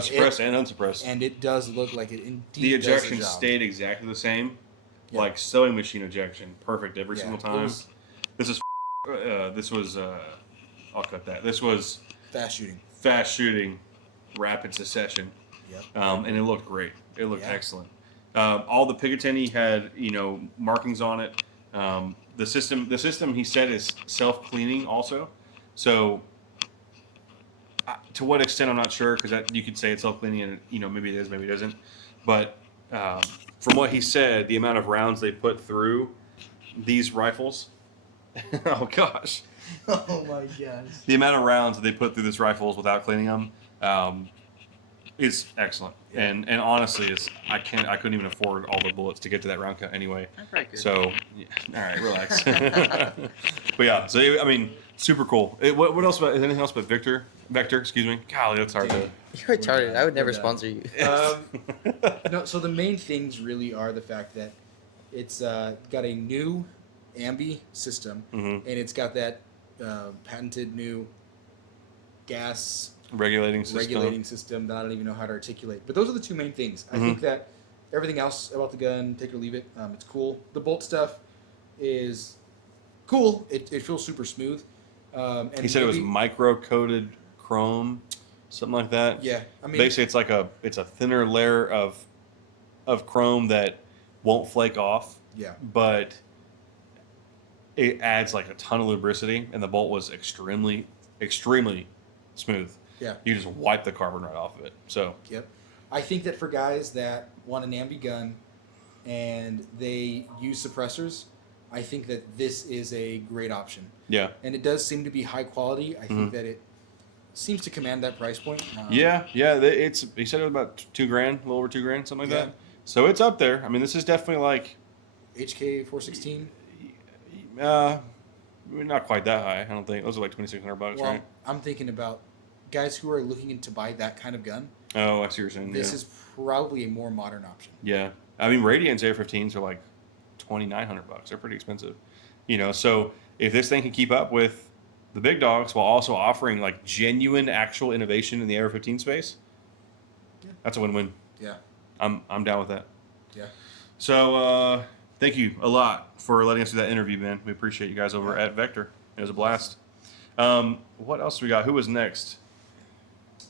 Suppressed and unsuppressed. and it does look like it indeed The does the ejection job. stayed exactly the same, Yeah. like sewing machine ejection, perfect every Yeah, single it time. was This was I'll cut that. This was fast shooting. fast shooting, rapid succession, Yep. and it looked great. It looked Yeah. excellent. All the Picatinny had markings on it. the system he said is self cleaning also. So to what extent I'm not sure, because you could say it's self cleaning, and maybe it is, maybe it isn't. But from what he said, the amount of rounds they put through these rifles, oh gosh, Oh my gosh. the amount of rounds that they put through these rifles without cleaning them is excellent. Yeah. And honestly, I couldn't even afford all the bullets to get to that round count anyway. So yeah, all right, relax. But yeah, so I mean, super cool. What else about? Is anything else but Vector? Excuse me. Golly, that's hard to. You're retarded. I would never We're done. sponsor you. No, so the main things really are the fact that it's got a new AMBI system, Mhm. and it's got that patented new gas regulating system. that I don't even know how to articulate. But those are the two main things. I Mhm. think that everything else about the gun, take or leave it, it's cool. The bolt stuff is cool. It feels super smooth. And He said it was maybe- micro-coated chrome, something like that. Yeah, I mean, Basically, it's a thinner layer of chrome that won't flake off, yeah, but it adds like a ton of lubricity, and the bolt was extremely, extremely smooth. yeah. You just wipe the carbon right off of it. So Yep. I think that for guys that want an ambi gun and they use suppressors, I think that this is a great option. yeah, And it does seem to be high quality. I think that it seems to command that price point. yeah. It's he said it was about $2,000, a little over $2,000, something like Yeah. that. So it's up there. I mean, this is definitely like. HK 416. Not quite that high. I don't think those are like $2,600, Well, right? I'm thinking about guys who are looking to buy that kind of gun. Oh, I see what you're saying. This yeah. is probably a more modern option. Yeah, I mean, Radiant's AR-15s are like $2,900. They're pretty expensive, So if this thing can keep up with the big dogs while also offering like genuine, actual innovation in the AR-15 space, Yeah. that's a win-win. Yeah. I'm down with that. Yeah. So thank you a lot for letting us do that interview, man. We appreciate you guys over at Vector. It was a blast. What else we got? Who was next?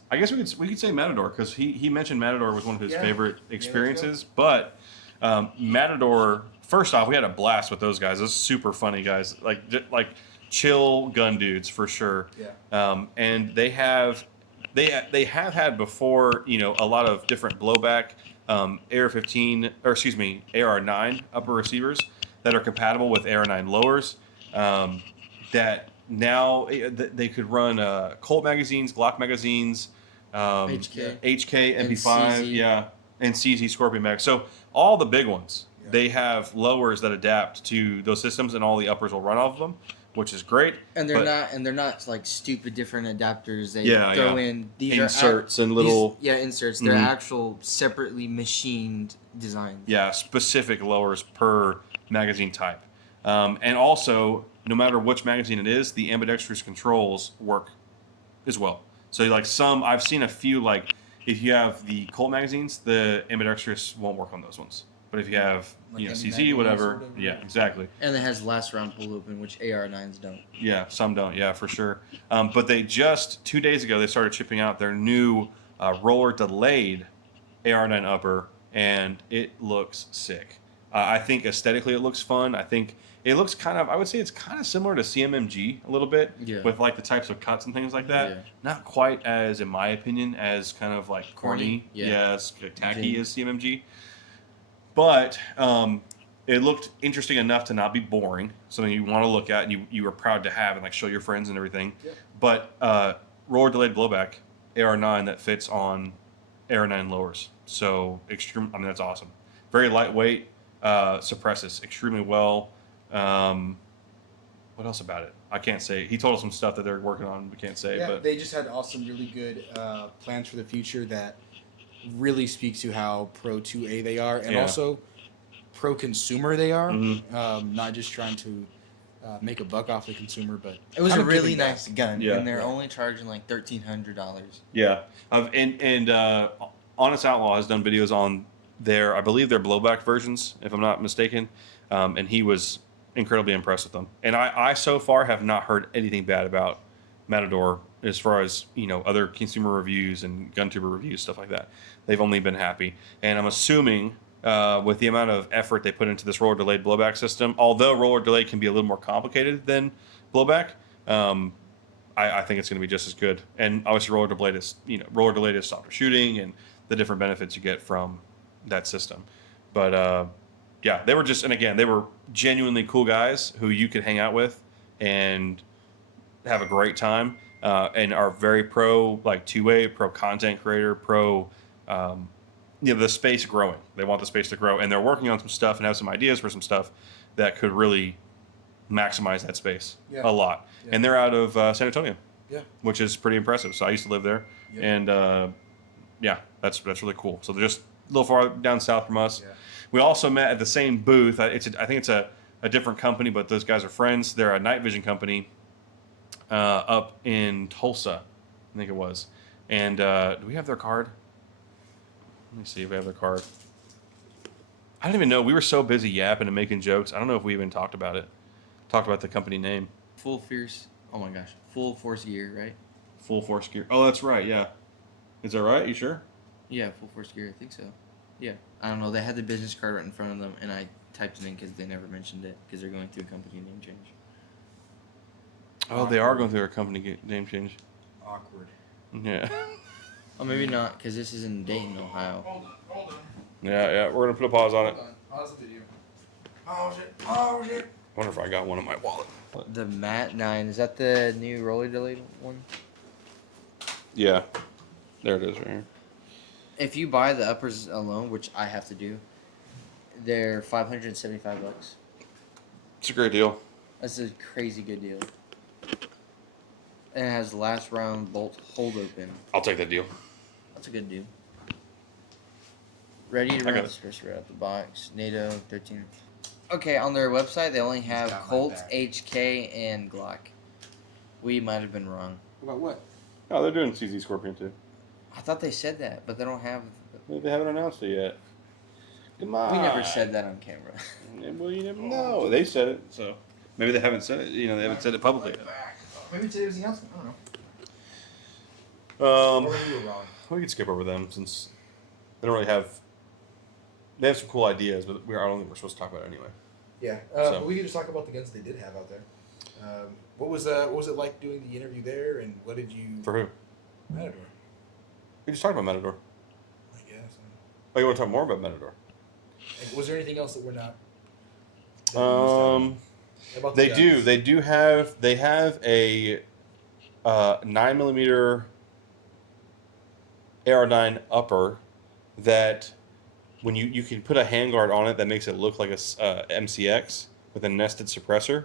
I guess we could say Matador, because he mentioned Matador was one of his Yeah. favorite experiences. But Matador, first off, we had a blast with those guys. Those super funny guys, like chill gun dudes for sure. Yeah. And they have had before, a lot of different blowback AR-15 or excuse me AR-9 upper receivers that are compatible with AR-9 lowers. That now they could run Colt magazines, Glock magazines, HK. MP5, CZ. yeah, and CZ Scorpion mag. So all the big ones, Yeah. they have lowers that adapt to those systems, and all the uppers will run off of them, which is great. And they're not like stupid different adapters. They Yeah, throw yeah. in these Inserts and these- little inserts. They're Mhm. actual separately machined designs. yeah, specific lowers per magazine type. And also, no matter which magazine it is, the ambidextrous controls work as well. So I've seen a few, like if you have the Colt magazines, the ambidextrous won't work on those ones. But if you have, Like CZ, Andy whatever, Magnus or whatever. yeah, exactly. And it has last round pull open, which AR-9s don't. Yeah, some don't. Yeah, for sure. But they just 2 days ago they started shipping out their new roller delayed AR-9 upper, and it looks sick. I think aesthetically it looks fun. I think it looks I would say it's kind of similar to CMMG a little bit, Yeah. with like the types of cuts and things like that. Yeah. Not quite as, in my opinion, as kind of like corny, Yeah. yes, tacky as CMMG. But it looked interesting enough to not be boring, something you want to look at and you are proud to have and like show your friends and everything. Yeah. But roller delayed blowback AR-9 that fits on AR-9 lowers. So extreme. I mean, that's awesome. Very lightweight. Suppresses extremely well. What else about it? I can't say. He told us some stuff that they're working on. We can't say. Yeah, But they just had awesome, really good plans for the future that really speak to how pro 2A they are, and Yeah. also pro consumer they are. Mhm. Not just trying to make a buck off the consumer, but It was kind a of really giving back. nice gun, Yeah. and they're Yeah. only charging like $1,300. yeah, and Honest Outlaw has done videos on I believe their blowback versions, if I'm not mistaken, and he was incredibly impressed with them. And I so far have not heard anything bad about Matador as far as other consumer reviews and GunTuber reviews, stuff like that. They've only been happy, and I'm assuming with the amount of effort they put into this roller delayed blowback system, although roller delayed can be a little more complicated than blowback, I think it's going to be just as good. And obviously, roller delayed is softer shooting and the different benefits you get from that system. But yeah, they were just, and again, they were genuinely cool guys who you could hang out with and have a great time, and are very pro, like two-way, pro content creator, pro, the space growing. They want the space to grow, and they're working on some stuff and have some ideas for some stuff that could really maximize that space a lot. Yeah. And they're out of San Antonio, which is pretty impressive. So I used to live there, and yeah, that's really cool. So they're just a little far down south from us. Yeah. We also met at the same booth. I think it's a different company, but those guys are friends. They're a night vision company up in Tulsa, I think it was. And do we have their card? Let me see if we have their card. I don't even know. We were so busy yapping and making jokes. I don't know if we even talked about it. Talked about the company name. Full Force Gear, right? Full Force Gear. Oh, that's right. Yeah. Is that right? You sure? Yeah, Full Force Gear. I think so. Yeah. I don't know. They had the business card right in front of them, and I typed it in because they never mentioned it because they're going through a company name change. Oh, they are going through a company name change. Awkward. Yeah. Oh, maybe not, because this is in Dayton, Ohio. Hold on. Yeah. We're gonna put a pause on it. Hold on. Pause the video. Pause it. I wonder if I got one in my wallet. The Mat 9, is that the new roller delayed one? Yeah. There it is right here. If you buy the uppers alone, which I have to do, they're $575. It's a great deal. That's a crazy good deal. And it has last round bolt hold open. I'll take that deal. That's a good deal. Ready to run the first right out the box. NATO 13. Okay, on their website they only have Colt, HK, and Glock. We might have been wrong. About what? Oh, they're doing CZ Scorpion too. I thought they said that, but they don't have. Maybe they haven't announced it yet. Come on. We never said that on camera. Well, you never know. They said it, so maybe they haven't said it. They haven't said it publicly yet. Maybe today was the announcement. I don't know. Or maybe we're wrong. We could skip over them since they don't really have. They have some cool ideas, but I don't think we're supposed to talk about it anyway. Yeah, but we could just talk about the guns they did have out there. What was it like doing the interview there, and what did you? For who? Matador. We just talked about Matador. I guess. Oh, you want to talk more about Matador? Was there anything else that we're not? They do. They have a 9mm AR-9 upper that when you can put a handguard on it that makes it look like a MCX with a nested suppressor.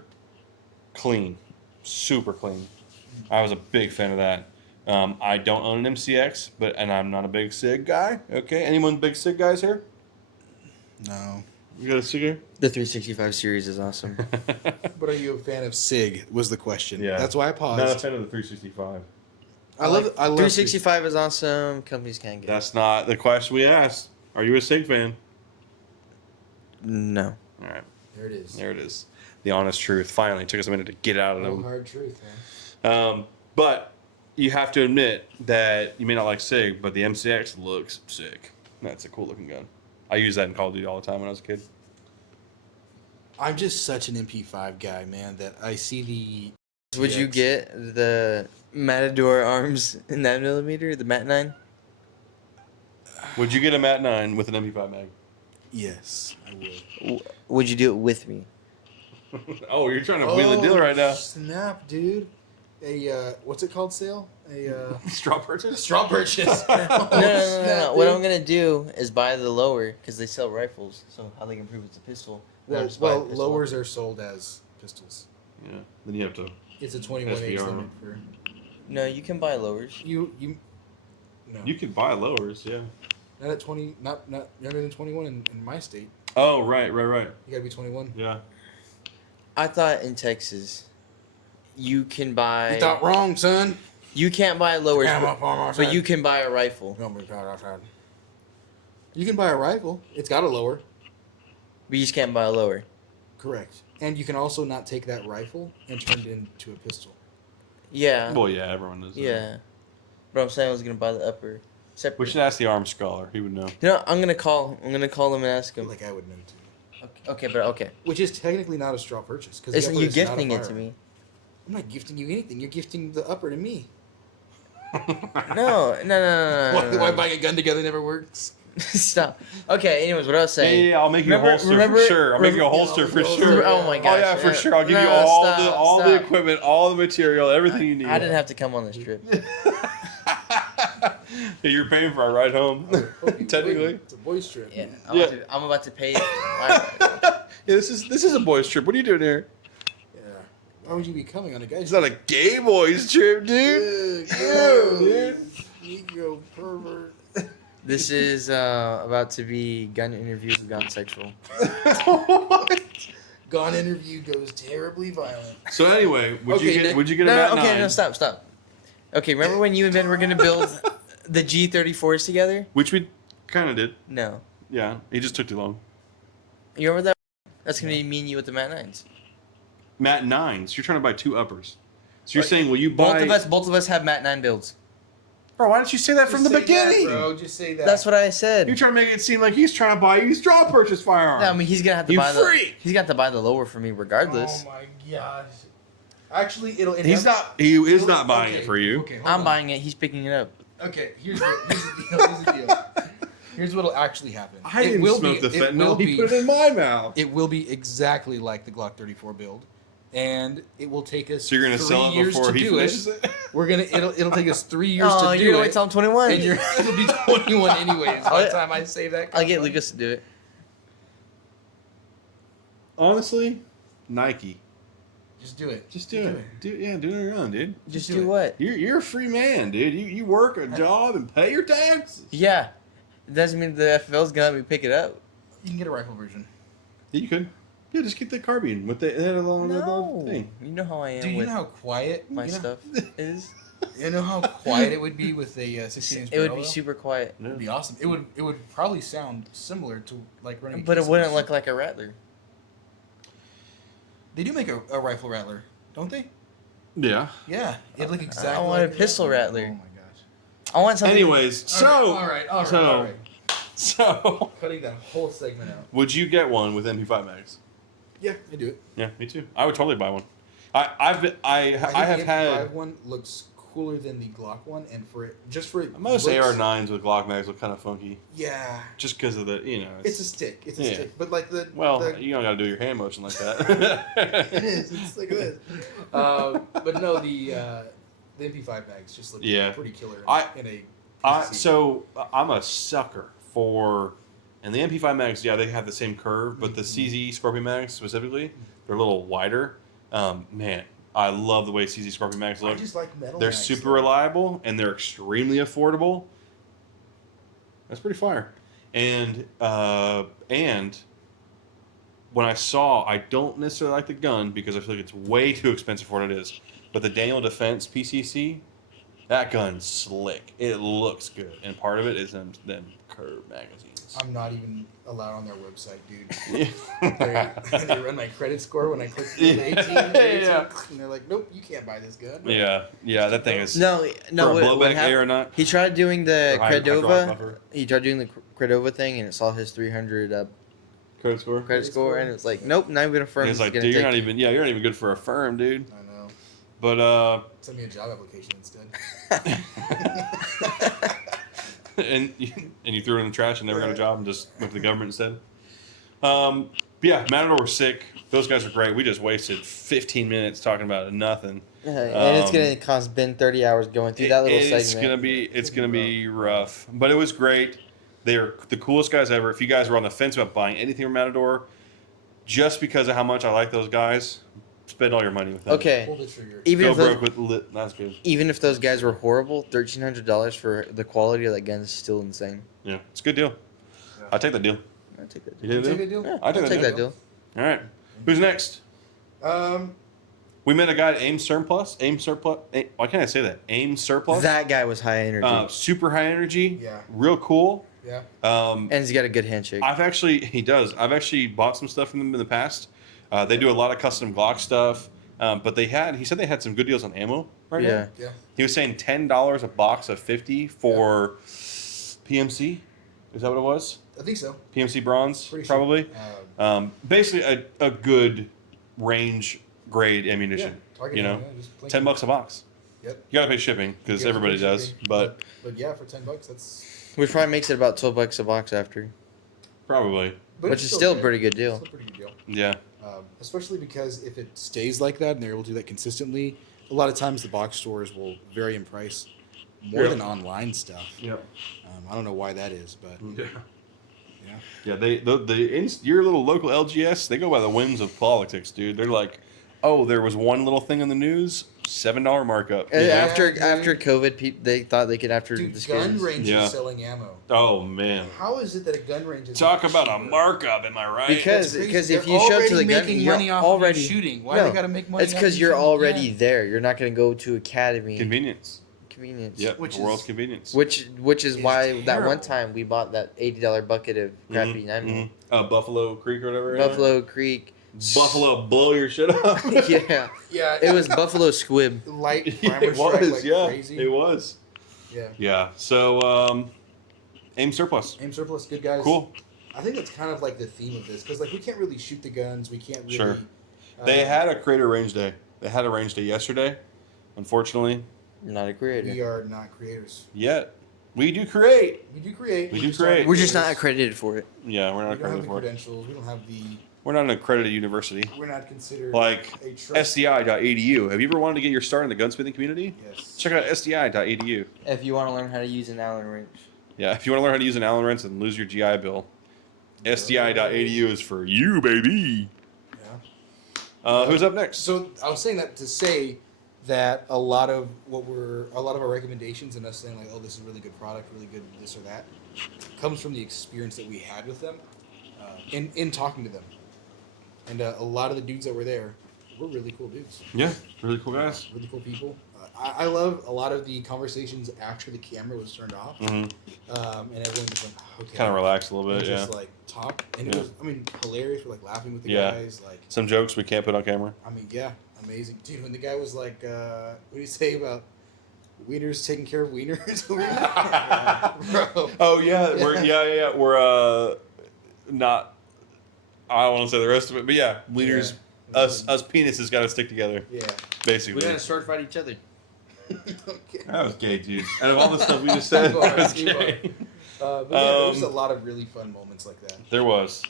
Clean, super clean. I was a big fan of that. I don't own an MCX, and I'm not a big SIG guy. Okay, anyone big SIG guys here? No. You got a SIG here? The 365 series is awesome. But are you a fan of SIG? Was the question. Yeah. That's why I paused. Not a fan of the 365. I love 365 is awesome. Companies can't get. That's not the question we asked. Are you a SIG fan? No. All right. There it is. There it is. The honest truth. Finally, it took us a minute to get out of them. Hard truth, man. But you have to admit that you may not like SIG, but the MCX looks sick. That's a cool looking gun. I used that in Call of Duty all the time when I was a kid. I'm just such an MP5 guy, man, that I see the... Would you get the Matador arms in 9mm, the Mat 9? Would you get a Mat 9 with an MP5 mag? Yes, I would. Would you do it with me? Oh, you're trying to wheel a deal right now. Snap, dude. What's it called, Sale? Straw purchase? Straw purchase. No. What I'm going to do is buy the lower, because they sell rifles, so how they can prove it's a pistol. Well, lowers are sold as pistols. Yeah. Then you have to... It's a 21 age limit for... No, you can buy lowers. No. You can buy lowers, yeah. Not at 20, not younger than 21 in my state. Oh, right. You gotta be 21. Yeah. I thought in Texas, you can buy... You thought wrong, son. You can't buy lowers, but but you can buy a rifle. You can buy a rifle. It's got a lower. But you just can't buy a lower. Correct. And you can also not take that rifle and turn it into a pistol. Yeah. Well, yeah, everyone does that. Yeah. But I'm saying I was going to buy the upper. Separate. We should ask the arms scholar. He would know. You know, I'm gonna call him and ask him. Like I would know too. Okay, but okay. Which is technically not a straw purchase because Isn't you gifting it to me? I'm not gifting you anything. You're gifting the upper to me. No. Why buying a gun together never works? Stop. Okay. Anyways, what I was saying. Yeah, I'll make you a holster for sure. I'll make you a holster for sure. Oh my gosh. Oh yeah, for sure. I'll give you all the equipment, all the material, everything you need. I didn't have to come on this trip. You're paying for our ride home, technically. It's a boys trip. Yeah. Yeah. I'm about to pay. Yeah, this is a boys trip. What are you doing here? Yeah. Why would you be coming on a guy's It's not a gay boys trip, dude. dude. Negro pervert. This is about to be gun interviews gone sexual. Gone interview goes terribly violent. So anyway, would you get a Mat 9? No, stop. Okay, remember when you and Ben were gonna build the G34s together? Which we kind of did. No. Yeah, it just took too long. You remember that? That's gonna be me and you with the Mat 9s. Mat 9s. You're trying to buy 2 uppers. So you're saying, will you buy? Both of us have Mat 9 builds. Bro, why didn't you say that from the beginning? Bro, just say that. That's what I said. You're trying to make it seem like he's trying to buy you straw purchase firearms. No, I mean he's gonna have to You buy freak! he's gonna have to buy the lower for me regardless. Oh my gosh. Actually, it'll. He is not buying it for you. Okay, hold I'm on. buying it. He's picking it up. Okay, here's the deal. Here's what'll actually happen. I didn't smoke the fentanyl. He put it in my mouth. It will be exactly like the Glock 34 build, and it will take us. So you're gonna 3 sell it years before to he do finishes it? We're gonna. It'll take us 3 years Oh, to do you're gonna it. wait till I'm 21. And it'll be 21 anyways by the time I save that. I'll get Lucas to do it. Honestly, Nike. Just do it. Just do it. Do it on your own, dude. Just do do it. what? You're a free man, dude. You work a job and pay your taxes. Yeah. It doesn't mean the FFL's gonna let me pick it up. You can get a rifle version. Yeah, you could. Yeah, just get the carbine with the little No. thing. You know how I am Do you with know how quiet my stuff is? You know how quiet it would be with a 16-inch It would barrel, be though? super quiet. It would be awesome. It would probably sound similar to like running. But it case wouldn't pistol. look like a Rattler. They do make a rifle rattler, don't they? Yeah. Yeah, it look exactly. I want like a pistol rattler. Oh my gosh. I want something. Anyways, All right. So, Cutting that whole segment out. would you get one with MP5 mags? Yeah, I do it. Yeah, me too. I would totally buy one. I have think the had MP5 one looks cooler than the Glock one, and just for most looks, AR9s with Glock mags look kind of funky, Yeah, just because of the it's a stick. It's a Yeah. stick, but like the you don't gotta do your hand motion like that. it is. It's like this. But no, the MP5 bags just look Yeah. pretty killer. In a PCC. So I'm a sucker for, and the MP5 mags, yeah, they have the same curve, but the CZ Scorpion mags specifically, they're a little wider. Man, I love the way CZ Scorpion mags I look. just like metal. They're mags, super though. reliable and they're extremely affordable. That's pretty fire. And when I saw, I don't necessarily like the gun because I feel like it's way too expensive for what it is. But the Daniel Defense PCC, that gun's slick. It looks good, and part of it is them curved magazines. I'm not even allowed on their website, dude. Yeah. They run my credit score when I click the 18, Yeah. and they're like, "Nope, you can't buy this gun." Yeah, that thing is No. for a What blowback happened? or not. He tried doing the Hydraulic Credova. buffer. He tried doing the Credova thing, and it saw his 300 Credit score. credit score, and it was like, nope, not even a firm. And it's like, dude, you're not even good for a firm, dude. I know. But Send me a job application instead. and you threw it in the trash and never got a job and just went to the government instead. Yeah, Matador was sick. Those guys are great. We just wasted 15 minutes talking about nothing. And it's gonna cost Ben 30 hours going through that little segment. It's gonna be rough, but it was great. They are the coolest guys ever. If you guys were on the fence about buying anything from Matador, just because of how much I like those guys, spend all your money with them. Okay, Pull the trigger. even Go if those, broke with lit. That's good. even if those guys were horrible, $1,300 for the quality of that gun is still insane. Yeah, it's a good deal. Yeah. I take that deal. I take that. You Deal. take that Take deal? a deal? Yeah, I take I'll that take that deal. All right. Who's next? We met a guy at AIM Surplus. Why can't I say that? AIM Surplus. That guy was high energy, Super high energy. Yeah. Real cool. Yeah. and he's got a good handshake. I've actually bought some stuff from them in the past. They do a lot of custom Glock stuff. But he said they had some good deals on ammo right now. Yeah. Yeah. He was saying $10 a box of 50 for PMC. Is that what it was? I think so. PMC bronze, Pretty sure. probably. Basically, a good range grade ammunition. Target you know, ammo, just plain $10 a box. Yep. You gotta pay shipping because You have to everybody pay does. shipping, But yeah, for $10, that's Which probably makes it about $12 a box after, probably, but which it's is still a good. pretty good deal. Still a pretty good deal. yeah. Especially because if it stays like that and they're able to do that consistently, a lot of times the box stores will vary in price more Yep. than online stuff. Yep. I don't know why that is, but Yeah. yeah. Yeah, your little local LGS, they go by the whims of politics, dude. They're like, oh, there was one little thing in the news, $7 markup. And you know? after dude. after COVID, they thought they could after Dude, the gun scares. ranges Yeah. selling ammo. Oh man, How is it that a gun range is talk about a cheaper? markup, am I right? Because That's crazy. if They're you show up to already the gun, making you're money off already of you shooting. Why no, they gotta make money? it's off because you you're shooting already again? there. You're not going to go to academy. Convenience. Convenience. Yep, Which the world's is- convenience. Which is Is why that one terrible. time we bought that $80 bucket of crappy ammo. Buffalo Creek or whatever. Buffalo Creek. Buffalo, blow your shit up. Yeah. Yeah, It was Buffalo Squib. light Yeah, primer it strike was. like Yeah, crazy. it was. Yeah. Yeah. So, aim surplus. Aim surplus, good guys. Cool. I think that's kind of like the theme of this because like we can't really shoot the guns. We can't really. Sure. They had a creator range day. They had a range day yesterday. Unfortunately, You're not a creator. We are not creators. yet we do create. We do create. We we're do just not create. We're just not creators. accredited for it. Yeah, we're We not don't have accredited the for it. credentials. We don't have the. We're not an accredited university. We're not considered Like a trust. SDI.edu. Have you ever wanted to get your start in the gunsmithing community? Yes. Check out SDI.edu. If you want to learn how to use an Allen wrench. Yeah, if you want to learn how to use an Allen wrench and lose your GI Bill, SDI.edu is for you, baby. Yeah. Who's up next? So I was saying that to say that a lot of our recommendations and us saying like, oh, this is a really good product, really good this or that, comes from the experience that we had with them, in talking to them, and a lot of the dudes that were there were really cool dudes, Yeah, really cool guys. really cool people. I love a lot of the conversations after the camera was turned off, Mm-hmm. and everyone was like, okay, Kind of relax a little and bit, yeah. just like talk, and it Yeah. was, I mean, hilarious. We're like laughing with the Yeah. guys, like. Some jokes we can't put on camera. I mean, yeah, amazing, dude. When the guy was like, "What do you say about wieners taking care of wieners?" Bro. Oh yeah, we're we're not. I don't want to say the rest of it, but yeah, leaders, Yeah. us penises got to stick together, Yeah. basically. We're going to sword fight each other. Okay. That was gay, dude. Out of all the stuff we just said, that was You are. gay. But yeah, there was a lot of really fun moments like that. There was.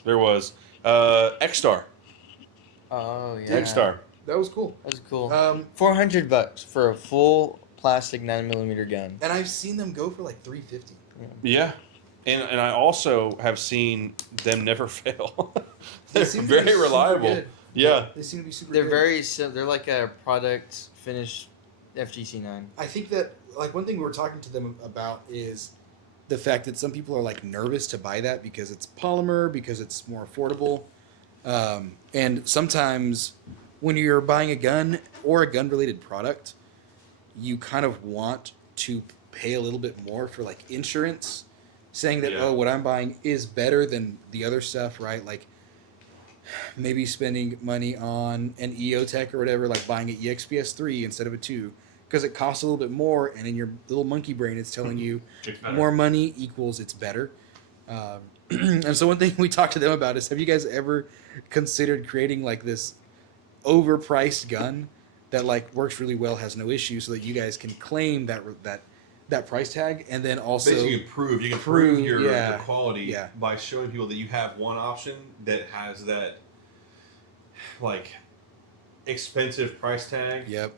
X-Star. Oh, yeah. X-Star. That was cool. That was cool. $400 for a full plastic 9mm gun. And I've seen them go for like $350. Yeah. And I also have seen them never fail. They're seem to be very super reliable. good. Yeah. They seem to be super. They're good. very they're like a product finished FGC9. I think that like one thing we were talking to them about is the fact that some people are like nervous to buy that because it's polymer, because it's more affordable, and sometimes when you're buying a gun or a gun related product, you kind of want to pay a little bit more for like insurance, saying that Yeah. oh, what I'm buying is better than the other stuff, right? Like maybe spending money on an EOTech or whatever, like buying an EXPS 3 instead of a 2, because it costs a little bit more, and in your little monkey brain, it's telling you It's better. more money equals it's better. And so one thing we talked to them about is, have you guys ever considered creating like this overpriced gun that like works really well, has no issue, so that you guys can claim that price tag, and then also Basically, you can prove your yeah, the quality yeah. by showing people that you have one option that has that like expensive price tag. Yep.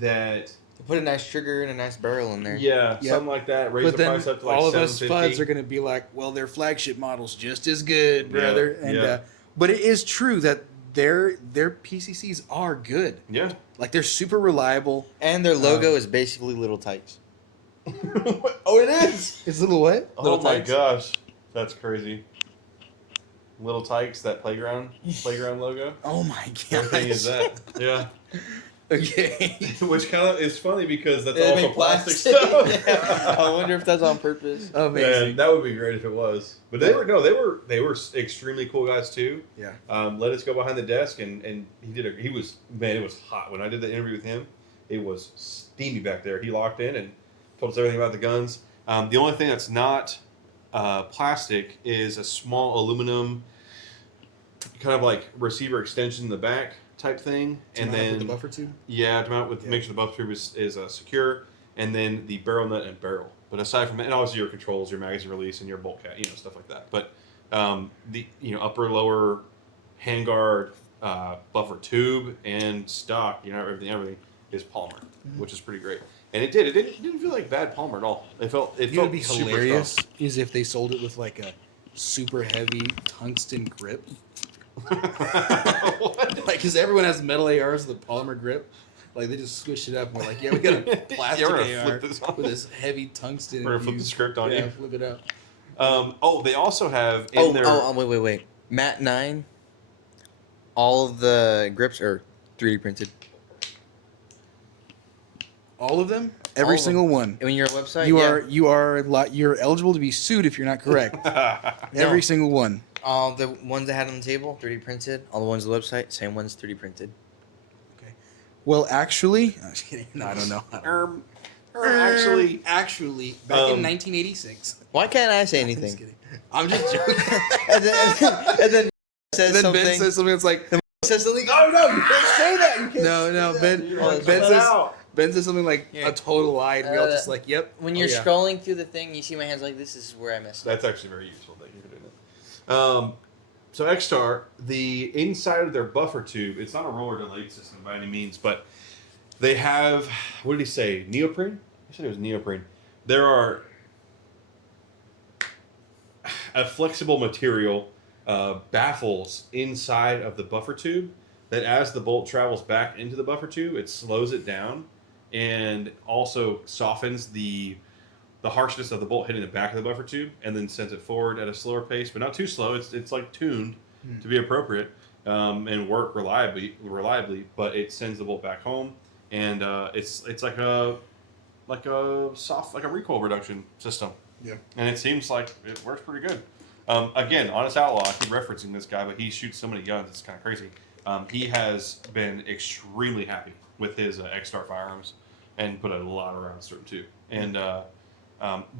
That Put a nice trigger and a nice barrel in there. yeah, Yep. something like that. Raise But the then price up to like all of us $750. fuds are going to be like, well, their flagship model's just as good, brother. Yeah, And yeah. But it is true that their PCCs are good. Yeah. Like they're super reliable. And their logo is basically little tights. Oh, it is. It's a little what? Oh Little my Tykes. gosh, that's crazy. Little Tykes, that playground logo. Oh my Everything is gosh. that. Yeah. Okay. Which kind of is funny because that's They also make plastic plastic. stuff. I wonder if that's on purpose. Amazing. Man, that would be great if it was. But they were extremely cool guys too. Yeah. Let us go behind the desk and it was hot when I did the interview with him. It was steamy back there. He locked in and told us everything about the guns. The only thing that's not plastic is a small aluminum, kind of like receiver extension in the back type thing, To and mount up then with the buffer tube. yeah, to mount with make sure the buffer tube is secure, and then the barrel nut and barrel. But aside from that, and obviously your controls, your magazine release, and your bolt cap, stuff like that. But the upper lower handguard buffer tube and stock, everything is polymer, which is pretty great. And it didn't feel like bad polymer at all. It felt Would be super hilarious tough. is if they sold it with like a super heavy tungsten grip. What? Like, because everyone has metal ARs with a polymer grip. Like, they just squish it up and we're like, yeah, we got a plastic Yeah, we're gonna AR flip this on. with this heavy tungsten. We're gonna flip the script on you. Yeah, flip it up. They also have in their Wait. Mat 9, all of the grips are 3D printed. All of them? All Every of single one. On your website, You're eligible to be sued if you're not correct. Every single one. All the ones that had on the table, 3D printed. All the ones on the website, same ones, 3D printed. Okay. Well, actually, I'm just kidding. No, I don't know. Actually, back in 1986. Why can't I say I'm just anything? kidding. I'm just joking. and then says And then something. Ben says something that's like, says something. Oh no, you can't say that. You can't. no, Ben says something like a total lie, and we all just like, yep. When you're scrolling through the thing, you see my hands like this is where I messed up. That's actually very useful. Thank you for doing that. So X-Star, the inside of their buffer tube, it's not a roller delayed system by any means, but they have, what did he say, neoprene? He said it was neoprene. There are a flexible material baffles inside of the buffer tube that as the bolt travels back into the buffer tube, it slows it down and also softens the harshness of the bolt hitting the back of the buffer tube, and then sends it forward at a slower pace, but not too slow. It's like tuned to be appropriate and work reliably, but it sends the bolt back home, and it's like a recoil reduction system. Yeah. And it seems like it works pretty good. Again, Honest Outlaw, I keep referencing this guy, but he shoots so many guns, it's kind of crazy. He has been extremely happy with his X-Star firearms and put a lot of rounds through them too. And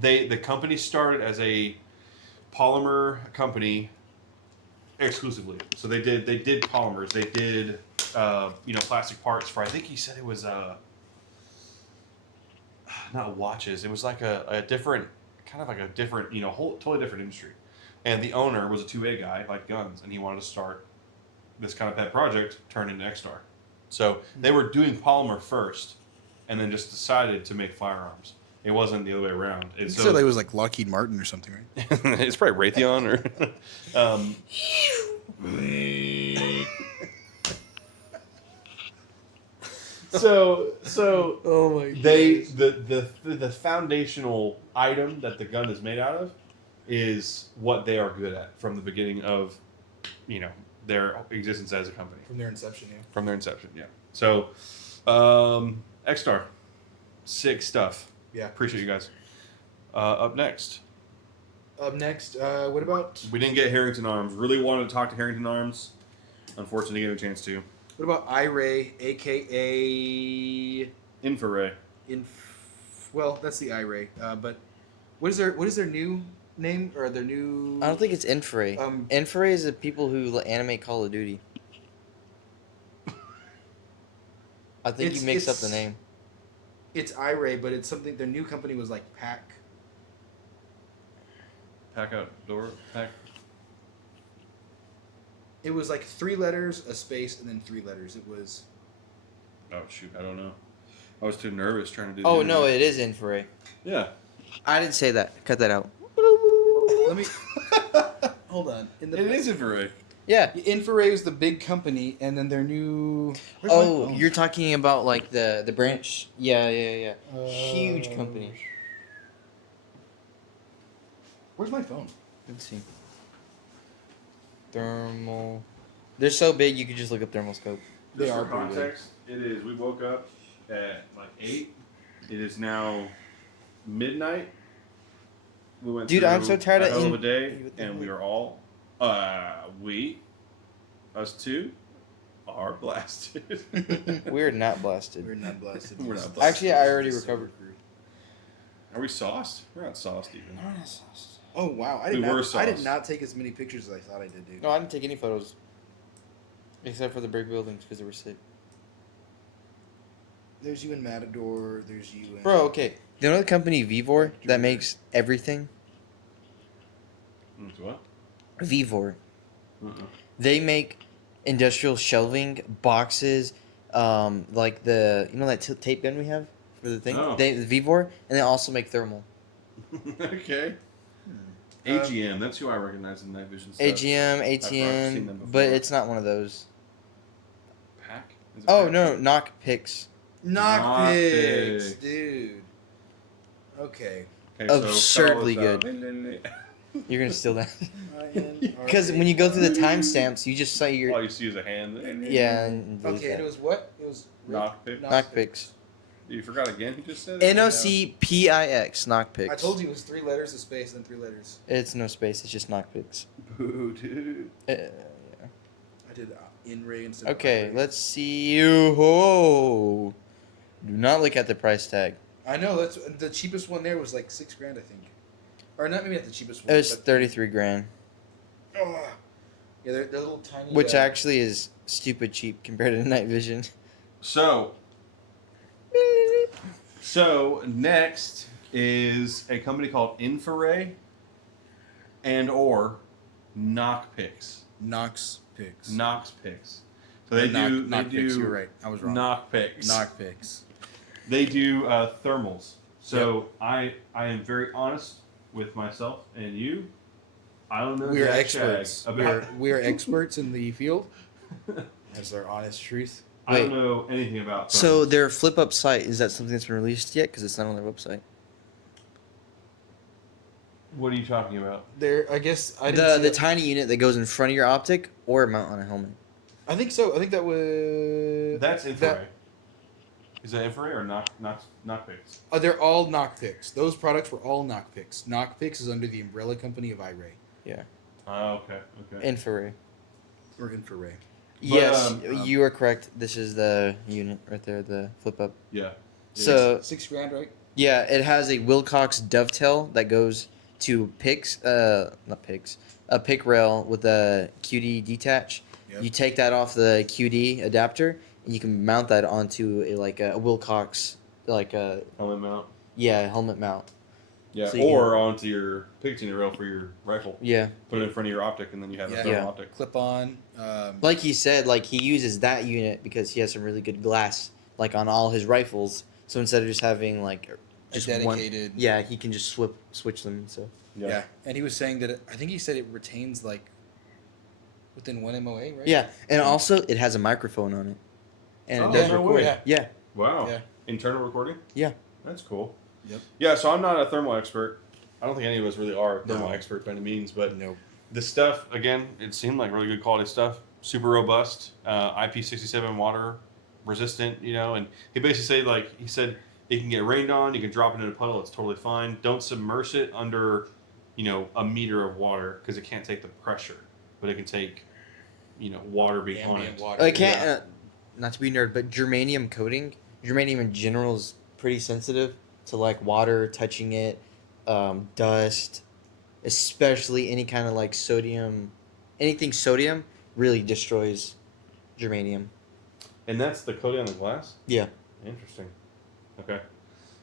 the company started as a polymer company exclusively. So they did polymers. They did plastic parts for, I think he said it was not watches. It was like a different totally different industry. And the owner was a 2A guy, like guns, and he wanted to start this kind of pet project turned into X-Star. So they were doing polymer first, and then just decided to make firearms. It wasn't the other way around. You said it was like Lockheed Martin or something, right? It's probably Raytheon or. So Oh my the foundational item that the gun is made out of is what they are good at from the beginning of their existence as a company. From their inception, yeah. From their inception, yeah. So X-Star, sick stuff. Yeah. Appreciate you guys. Up next. What about We didn't get Harrington Arms. Really wanted to talk to Harrington Arms. Unfortunately, didn't get a chance to. what about iRay, aka Infrared. well, that's the iRay. But what is their new name or their new? I don't think it's Infrared. Infrared is the people who animate Call of Duty. I think you mixed up the name. It's iRay, but it's something. Their new company was like Pack. Pack outdoor. Pack. It was like 3 letters, a space, and then 3 letters. It was. Oh shoot! I don't know. I was too nervous trying to do. Oh no, it is Infrared. Yeah. I didn't say that. Cut that out. Let me. Hold on. It is infrared. Yeah. Infrared is the big company, and then their new. Oh, you're talking about like the branch? Yeah. Huge company. Where's my phone? Let's see. Thermal. They're so big you could just look up thermal scope. Just for context, it is. We woke up at like 8. It is now midnight. We went. Dude, I'm so tired a of hell of a day, and we are all. Us two, are blasted. We're not blasted. We're not blasted. We're not blasted. Actually, I already recovered. Are we sauced? We're not sauced even. Oh wow! I We did were not. I did sauce. not take as many pictures as I thought I did, dude. No, I didn't take any photos. Except for the brick buildings because they were sick. There's you in Matador. There's you in. Bro, okay. Do you know the company Vivor that makes everything? What? Vivor. Uh-uh. They make industrial shelving, boxes, like the that tape gun we have for the thing. Oh. They Vivor, and they also make thermal. Okay. AGM, that's who I recognize in night vision stuff. AGM, I've seen them ATN, before. but it's not one of those. Pack? Is it Oh Pack? no, knock picks. Knock Picks. picks, dude. Okay. Okay, Absurdly so good. You're gonna steal that. Because when you go through the timestamps, you just say all your you see is a hand. yeah. And Okay, and it was what? It was Knock pick. knock picks. You forgot again? You just said it? NOCPIX knock picks. I told you it was 3 letters, a space, and 3 letters. It's no space. It's just knock picks. Boo, dude. Yeah. I did in Ray instead. Okay, of let's see you. Oh, do not look at the price tag. I know that's the cheapest one. There was like $6,000, I think, or not. Maybe not the cheapest one. It was but- 33 grand, Oh. Yeah, they're little tiny. which actually is stupid cheap compared to night vision. So next is a company called Infraray and/or Knock Picks. Knox picks. Knox Picks. So they do. Knock They picks. do You're right. I was wrong. Knock Picks. Knock picks. They do thermals. So I am very honest with myself and you. I don't know. We are jack experts. shag We about. are experts in the field. That's our honest truth. I don't Wait. know anything about. So thermals. their flip up site, is that something that's been released yet? Because it's not on their website. What are you talking about? There, I guess I didn't. The tiny unit that goes in front of your optic or mount on a helmet. I think so. I think that was. That's Infraray. Is that Infraray or Knock Picks? They're all knock picks. Those products were all knock picks. Knock picks is under the umbrella company of iRay Oh, okay. Okay. Infrared. or Infraray. Yes, um, you are correct. This is the unit right there, the flip up. Yeah. So $6,000, right? yeah, it has a Wilcox dovetail that goes to picks, not picks, a pick rail with a QD detach. Yep. You take that off the QD adapter, and you can mount that onto a Wilcox, like a Helmet mount. helmet mount. Yeah, So you or onto your picketing rail for your rifle. Yeah, Put it in front of your optic, and then you have a Yeah. thermal Yeah. optic. Clip on. like he said, like he uses that unit because he has some really good glass, like on all his rifles. So instead of just having like just a one, dedicated. yeah, he can just switch them. So Yeah. And he was saying that I think he said it retains like within 1 MOA, right? yeah, and also it has a microphone on it, and Oh, it does no record. way. Yeah. Yeah, Wow. Yeah. Internal recording. Yeah. That's cool. Yep. Yeah. So I'm not a thermal expert. I don't think any of us really are thermal No. experts by any means, but Nope. the stuff again, it seemed like really good quality stuff. Super robust, IP67 water resistant. And he basically said it can get rained on. You can drop it in a puddle. It's totally fine. Don't submerge it under, a meter of water because it can't take the pressure, but it can take, water being on Ambient it. water. I can't. Not to be nerd, but germanium coating, germanium in general is pretty sensitive to like water touching it, dust, especially any kind of like sodium, anything sodium really destroys germanium. And that's the coating on the glass? Yeah. Interesting. Okay.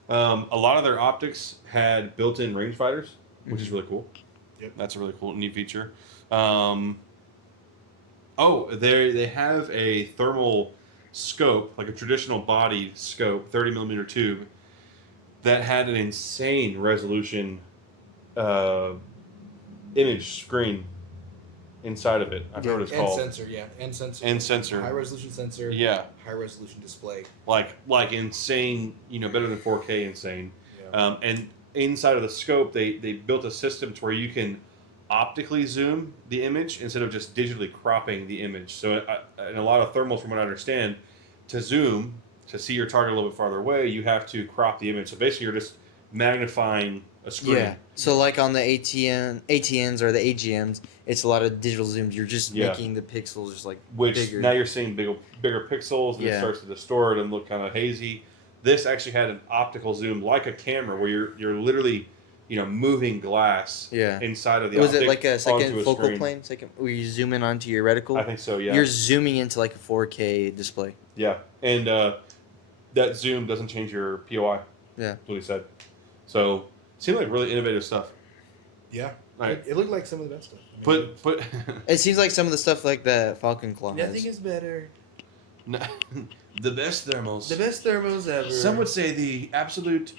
A lot of their optics had built-in rangefinders, which is really cool. Yep. That's a really cool, neat feature. They have a thermal scope, like a traditional body scope, 30 millimeter tube, that had an insane resolution image screen inside of it. I forget what it's And called. sensor, yeah. And sensor. And sensor. High resolution sensor. Yeah. High resolution display. Like insane, better than 4K insane. Yeah. And inside of the scope, they built a system to where you can optically zoom the image instead of just digitally cropping the image. So in a lot of thermals, from what I understand, to zoom, to see your target a little bit farther away, you have to crop the image. So basically, you're just magnifying a screen. Yeah. So like on the ATNs or the AGMs, it's a lot of digital zooms. You're just Yeah. making the pixels just like Which bigger. now you're seeing bigger pixels, and it Yeah. starts to distort and look kind of hazy. This actually had an optical zoom like a camera, where you're literally moving glass Yeah. inside of the Was optic it like a second onto focal screen. plane? Second, where you zoom in onto your reticle? I think so, yeah. You're zooming into like a 4K display. Yeah, and that zoom doesn't change your POI. Yeah. That's what he said. So, seemed like really innovative stuff. Yeah. Right. It looked like some of the best stuff. I mean, But It seems like some of the stuff like the Falcon Claw has. nothing is better. the best thermals. The best thermals ever. Some would say the absolute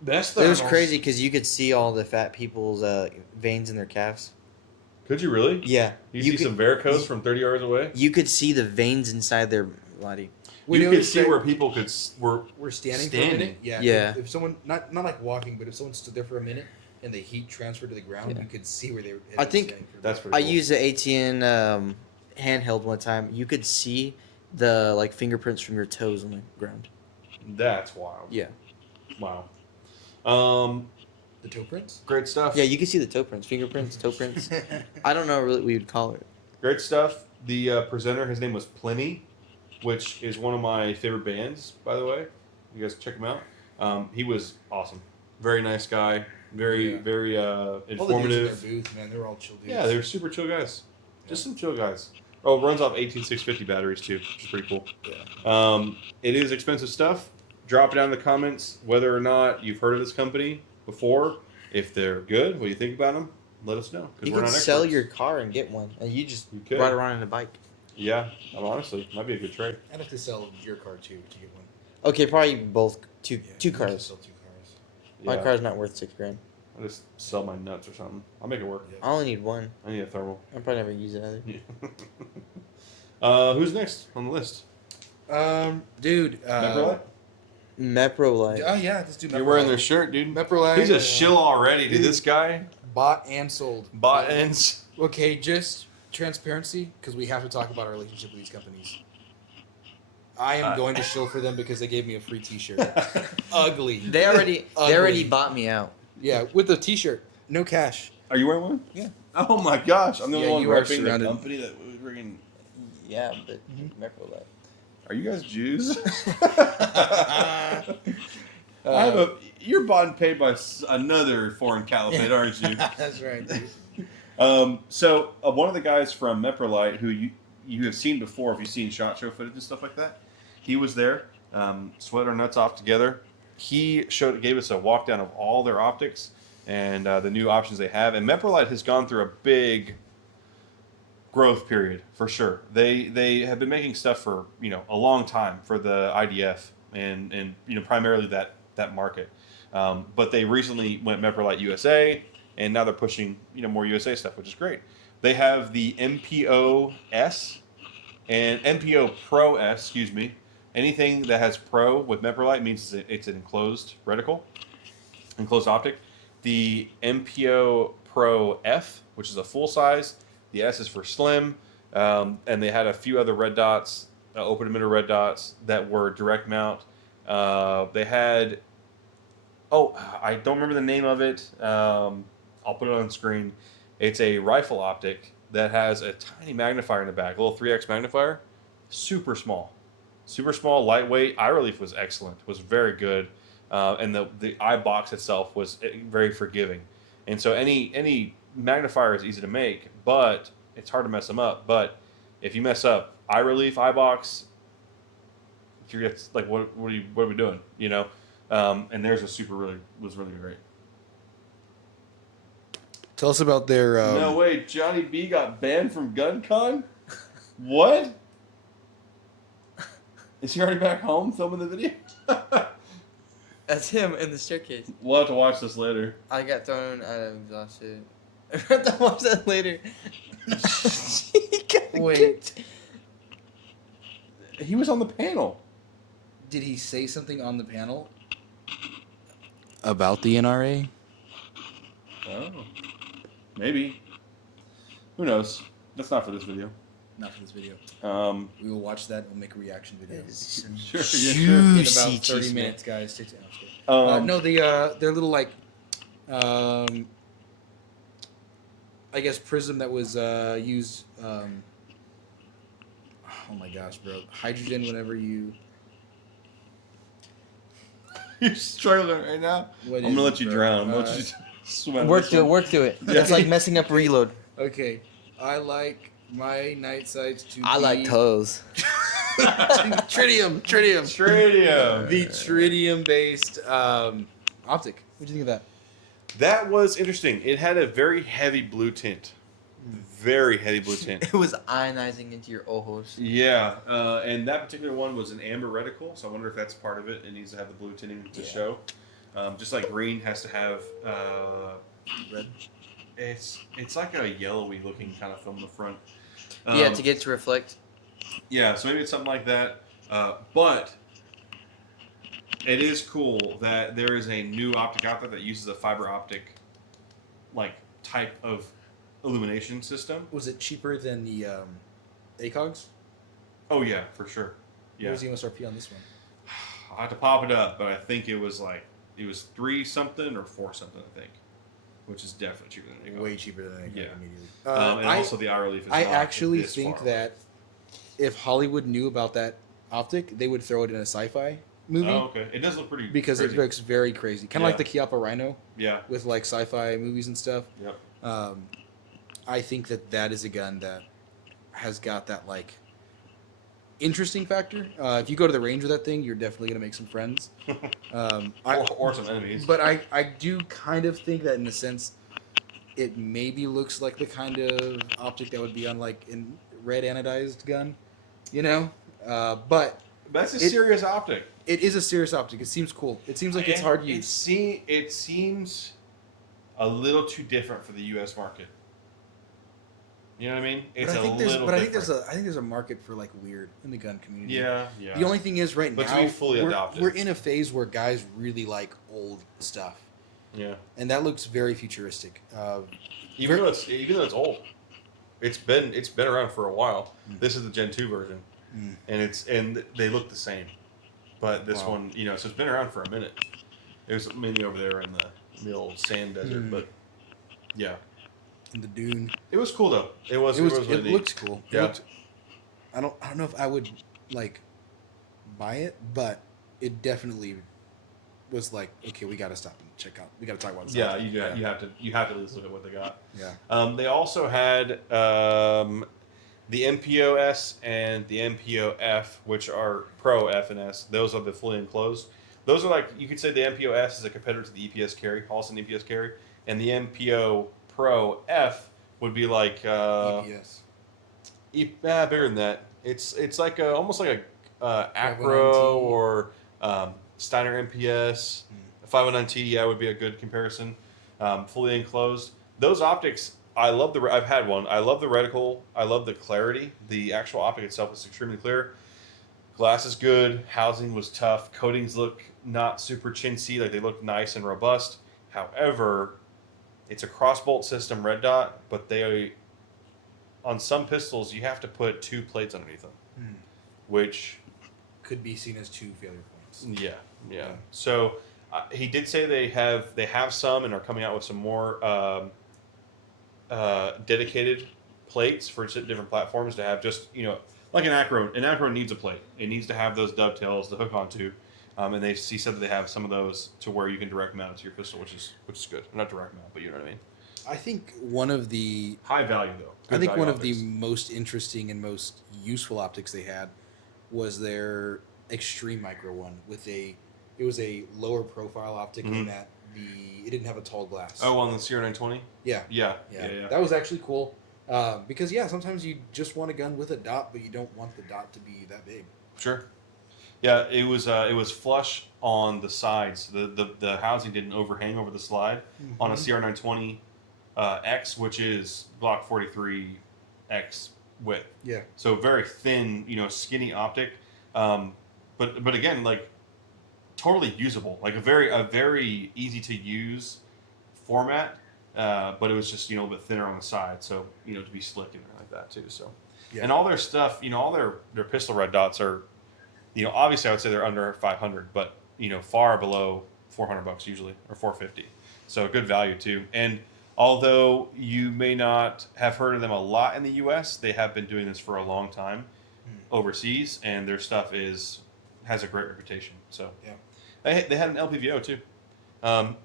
best thermals. It was crazy because you could see all the fat people's veins in their calves. Could you really? Yeah. You see could, some varicose from 30 yards away? You could see the veins inside their body. You could see where people were standing for a minute. Yeah. Yeah. If someone not like walking, but if someone stood there for a minute and the heat transferred to the ground, Yeah. you could see where they were. I think standing for a that's minute. pretty I cool. used the ATN handheld one time. You could see the like fingerprints from your toes on the ground. That's wild. Yeah. Wow. The toe prints. Great stuff. Yeah, you could see the toe prints, fingerprints, toe prints. I don't know really what we would call it. Great stuff. The presenter, his name was Pliny, which is one of my favorite bands, by the way. You guys check him out. He was awesome. Very nice guy. Very All the dudes in informative. their booth, man, they were all chill dudes. Yeah, they were super chill guys. Just some chill guys. Oh, it runs off 18650 batteries too, which is pretty cool. Yeah. It is expensive stuff. Drop it down in the comments whether or not you've heard of this company before. If they're good, what do you think about them? Let us know. 'Cause You we're could not sell experts. your car and get one, and you just You could. ride around in a bike. Yeah, honestly, might be a good trade. I'd have to sell your car too to get one. Okay, probably both two Yeah, two you could cars. Sell two cars. My Yeah. car's not worth $6,000. I'll just sell my nuts or something. I'll make it work. I only need one. I need a thermal. I'm probably never use it either. Yeah. Who's next on the list? Dude. Meprolite? Meprolite. Oh yeah, let's do. You're wearing their shirt, dude. Meprolite. He's a shill already, dude. This guy Bought and sold. bought ends. Okay, just transparency, because we have to talk about our relationship with these companies. I am going to shill for them because they gave me a free T-shirt. Ugly. They already Ugly. bought me out. Yeah, with a T-shirt, no cash. Are you wearing one? Yeah. Oh my gosh, I'm the only Yeah, one you are repping the surrounded. company that was bringing. Yeah, but Meprolite. Are you guys Jews? You're bought and paid by another foreign caliphate, aren't you? That's right. Dude. So one of the guys from Meprolite, who you have seen before, if you've seen SHOT Show footage and stuff like that, he was there, sweat our nuts off together. He gave us a walk down of all their optics and the new options they have. And Meprolite has gone through a big growth period for sure. They have been making stuff for a long time for the IDF and primarily that market. But they recently went Meprolite USA, and now they're pushing more USA stuff, which is great. They have the MPO S and MPO Pro S. Excuse me. Anything that has Pro with Meprolite means it's an enclosed reticle, enclosed optic. The MPO Pro F, which is a full size. The S is for slim, and they had a few other red dots, open emitter red dots that were direct mount. They had, I don't remember the name of it. I'll put it on screen. It's a rifle optic that has a tiny magnifier in the back, a little 3x magnifier, super small, lightweight. Eye relief was excellent, was very good, and the eye box itself was very forgiving. And so any magnifier is easy to make, but it's hard to mess them up. But if you mess up eye relief, eye box, it's like what are we doing? And theirs was really great. Tell us about their. No way, Johnny B got banned from GunCon? What? Is he already back home filming the video? That's him in the staircase. We'll have to watch this later. I got thrown out of exhausted. I have to watch that later. He got Wait. kicked. He was on the panel. Did he say something on the panel about the NRA? Oh. Maybe. Who knows? That's not for this video. Not for this video. We We will watch that. We'll make a reaction video. Sure, In Juicy about 30 cheese, man. minutes, guys. No, their little I guess prism that was used. Oh my gosh, bro! Hydrogen. Whenever you. You're struggling right now. What I'm is gonna it, let you bro? drown. I'm gonna let you swim out of Work this to it. one. Work to it. Yeah. It's like messing up reload. Okay, I like my night sights to I be... like toes. Tritium. Tritium. The tritium-based optic. What do you think of that? That was interesting. It had a very heavy blue tint. Very heavy blue tint. It was ionizing into your ojos. Yeah, and that particular one was an amber reticle, so I wonder if that's part of it. It needs to have the blue tinting to Yeah. show. Just like green has to have Red. it's like a yellowy looking kind of film in the front. Yeah, to get to reflect. Yeah, so maybe it's something like that. But it is cool that there is a new optic out there that uses a fiber optic like type of illumination system. Was it cheaper than the ACOGs? Oh yeah, for sure. What Yeah, was the MSRP on this one? I have to pop it up, but I think it was 3 something or 4 something, I think, which is definitely cheaper than ACOG. Way cheaper than ACOG Yeah. immediately. And also the eye relief is I not actually this think far that if Hollywood knew about that optic, they would throw it in a sci-fi movie. Oh, okay. It does look pretty Because crazy. it looks very crazy. Kind of like the Chiappa Rhino Yeah. with like sci-fi movies and stuff. Yep. I think that is a gun that has got that like interesting factor. If you go to the range with that thing, you're definitely gonna make some friends. Or some enemies. But I do kind of think that in a sense, it maybe looks like the kind of optic that would be on like a red anodized gun, you know. But That's a serious optic. it is a serious optic. It seems cool. It seems like it's hard use. It seems a little too different for the U.S. market. You know what I mean? It's But I think there's, little but I different. think there's a market for like weird in the gun community. Yeah, yeah. The only thing is right But to now be fully adopted. we're in a phase where guys really like old stuff, Yeah. and that looks very futuristic. Even though it's old, it's been around for a while. Mm. This is the Gen 2 version, Mm. and they look the same, but this Wow. one, so it's been around for a minute. It was mainly over there in the old sand desert, Mm. but yeah, And the Dune. it was cool though. It was really It neat. looks cool. It Yeah. looked- I don't know if I would like buy it, but it definitely was like, okay, we got to stop and check out. We got to talk about this. Yeah, you have to at least look at what they got. Yeah. They also had the MPO-S and the MPO-F, which are Pro F and S. Those are the fully enclosed. Those are like, you could say the MPO-S is a competitor to the EPS carry, Halston EPS carry, and the MPO Pro F would be like EPS. bigger than that. It's like almost like a 509T. Acro or Steiner MPS. 509T, yeah, would be a good comparison. Fully enclosed. Those optics, I've had one. I love the reticle. I love the clarity. The actual optic itself is extremely clear. Glass is good. Housing was tough. Coatings look not super chintzy. Like they look nice and robust. However, it's a crossbolt system red dot, but on some pistols you have to put 2 plates underneath them, which Could be seen as 2 failure points. yeah. So he did say they have some and are coming out with some more dedicated plates for different platforms to have just like an Acro. An Acro needs a plate. It needs to have those dovetails to hook onto, and he said that they have some of those to where you can direct mount it to your pistol, which is good. Not direct mount, but you know what I mean. I think one of the High value though. I Good think value one of optics. the most interesting and most useful optics they had was their extreme micro one it was a lower profile optic in Mhm. that it didn't have a tall glass. on the Sierra 920. yeah. Yeah. That was actually cool. Because sometimes you just want a gun with a dot, but you don't want the dot to be that big. Sure. Yeah, it was flush on the sides. The housing didn't overhang over the slide on a CR 920 X, which is Glock 43 X width. Yeah. So very thin, skinny optic. But again, like totally usable, like a very easy to use format. But it was just a little bit thinner on the side, so to be slick and like that too. So, Yeah. and all their stuff, all their pistol red dots are, obviously I would say they're under 500, but far below $400 usually or $450. So good value too. And although you may not have heard of them a lot in the U.S., they have been doing this for a long time overseas, and their stuff has a great reputation. So Yeah. They had an LPVO too.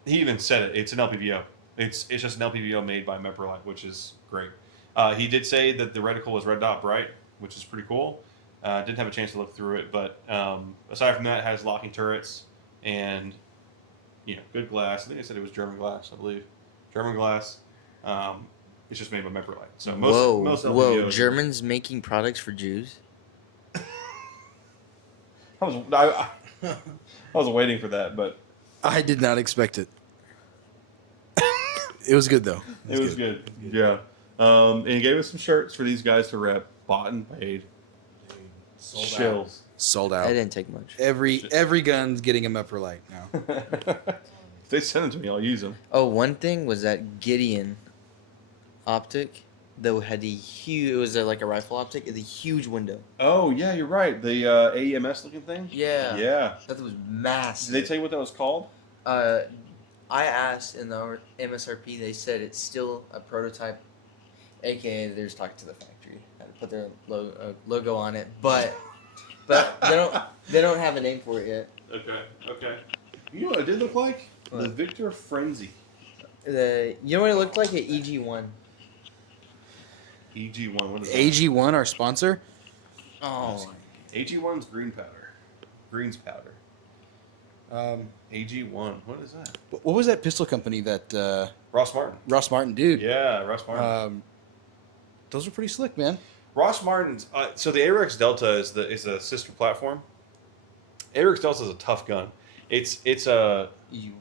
He even said it. It's an LPVO. It's just an LPVO made by Meprolite, which is great. He did say that the reticle was red dot bright, which is pretty cool. Didn't have a chance to look through it, but aside from that, it has locking turrets and good glass. I think I said it was German glass, I believe. German glass. It's just made by Meprolite. So most whoa! LPVOs Germans making products for Jews? I was waiting for that, but I did not expect it. It was good though. it was good. Yeah. And he gave us some shirts for these guys to rep. Bought and paid. Chills. Sold That out. didn't take much. Every gun's getting a Meprolite now. If they send them to me, I'll use them. Oh, one thing was that Gideon optic that had the huge. It was like a rifle optic with a huge window. Oh yeah, you're right. The AEMS looking thing. Yeah. Yeah. That was massive. Did they tell you what that was called? I asked in the MSRP. They said it's still a prototype, aka they're just talking to the factory. Had to put their logo on it, but they don't have a name for it yet. Okay. You know what it did look like? What? The Victor Frenzy. You know what it looked like? An EG1. EG1. What is that? AG1, our sponsor. Oh. AG1's green powder. Greens powder. AG1. What is that? What was that pistol company that Ross Martin. Ross Martin, dude? Yeah, Ross Martin. Those are pretty slick, man. Ross Martin's. So the AREX Delta is a sister platform. AREX Delta is a tough gun. It's a. You.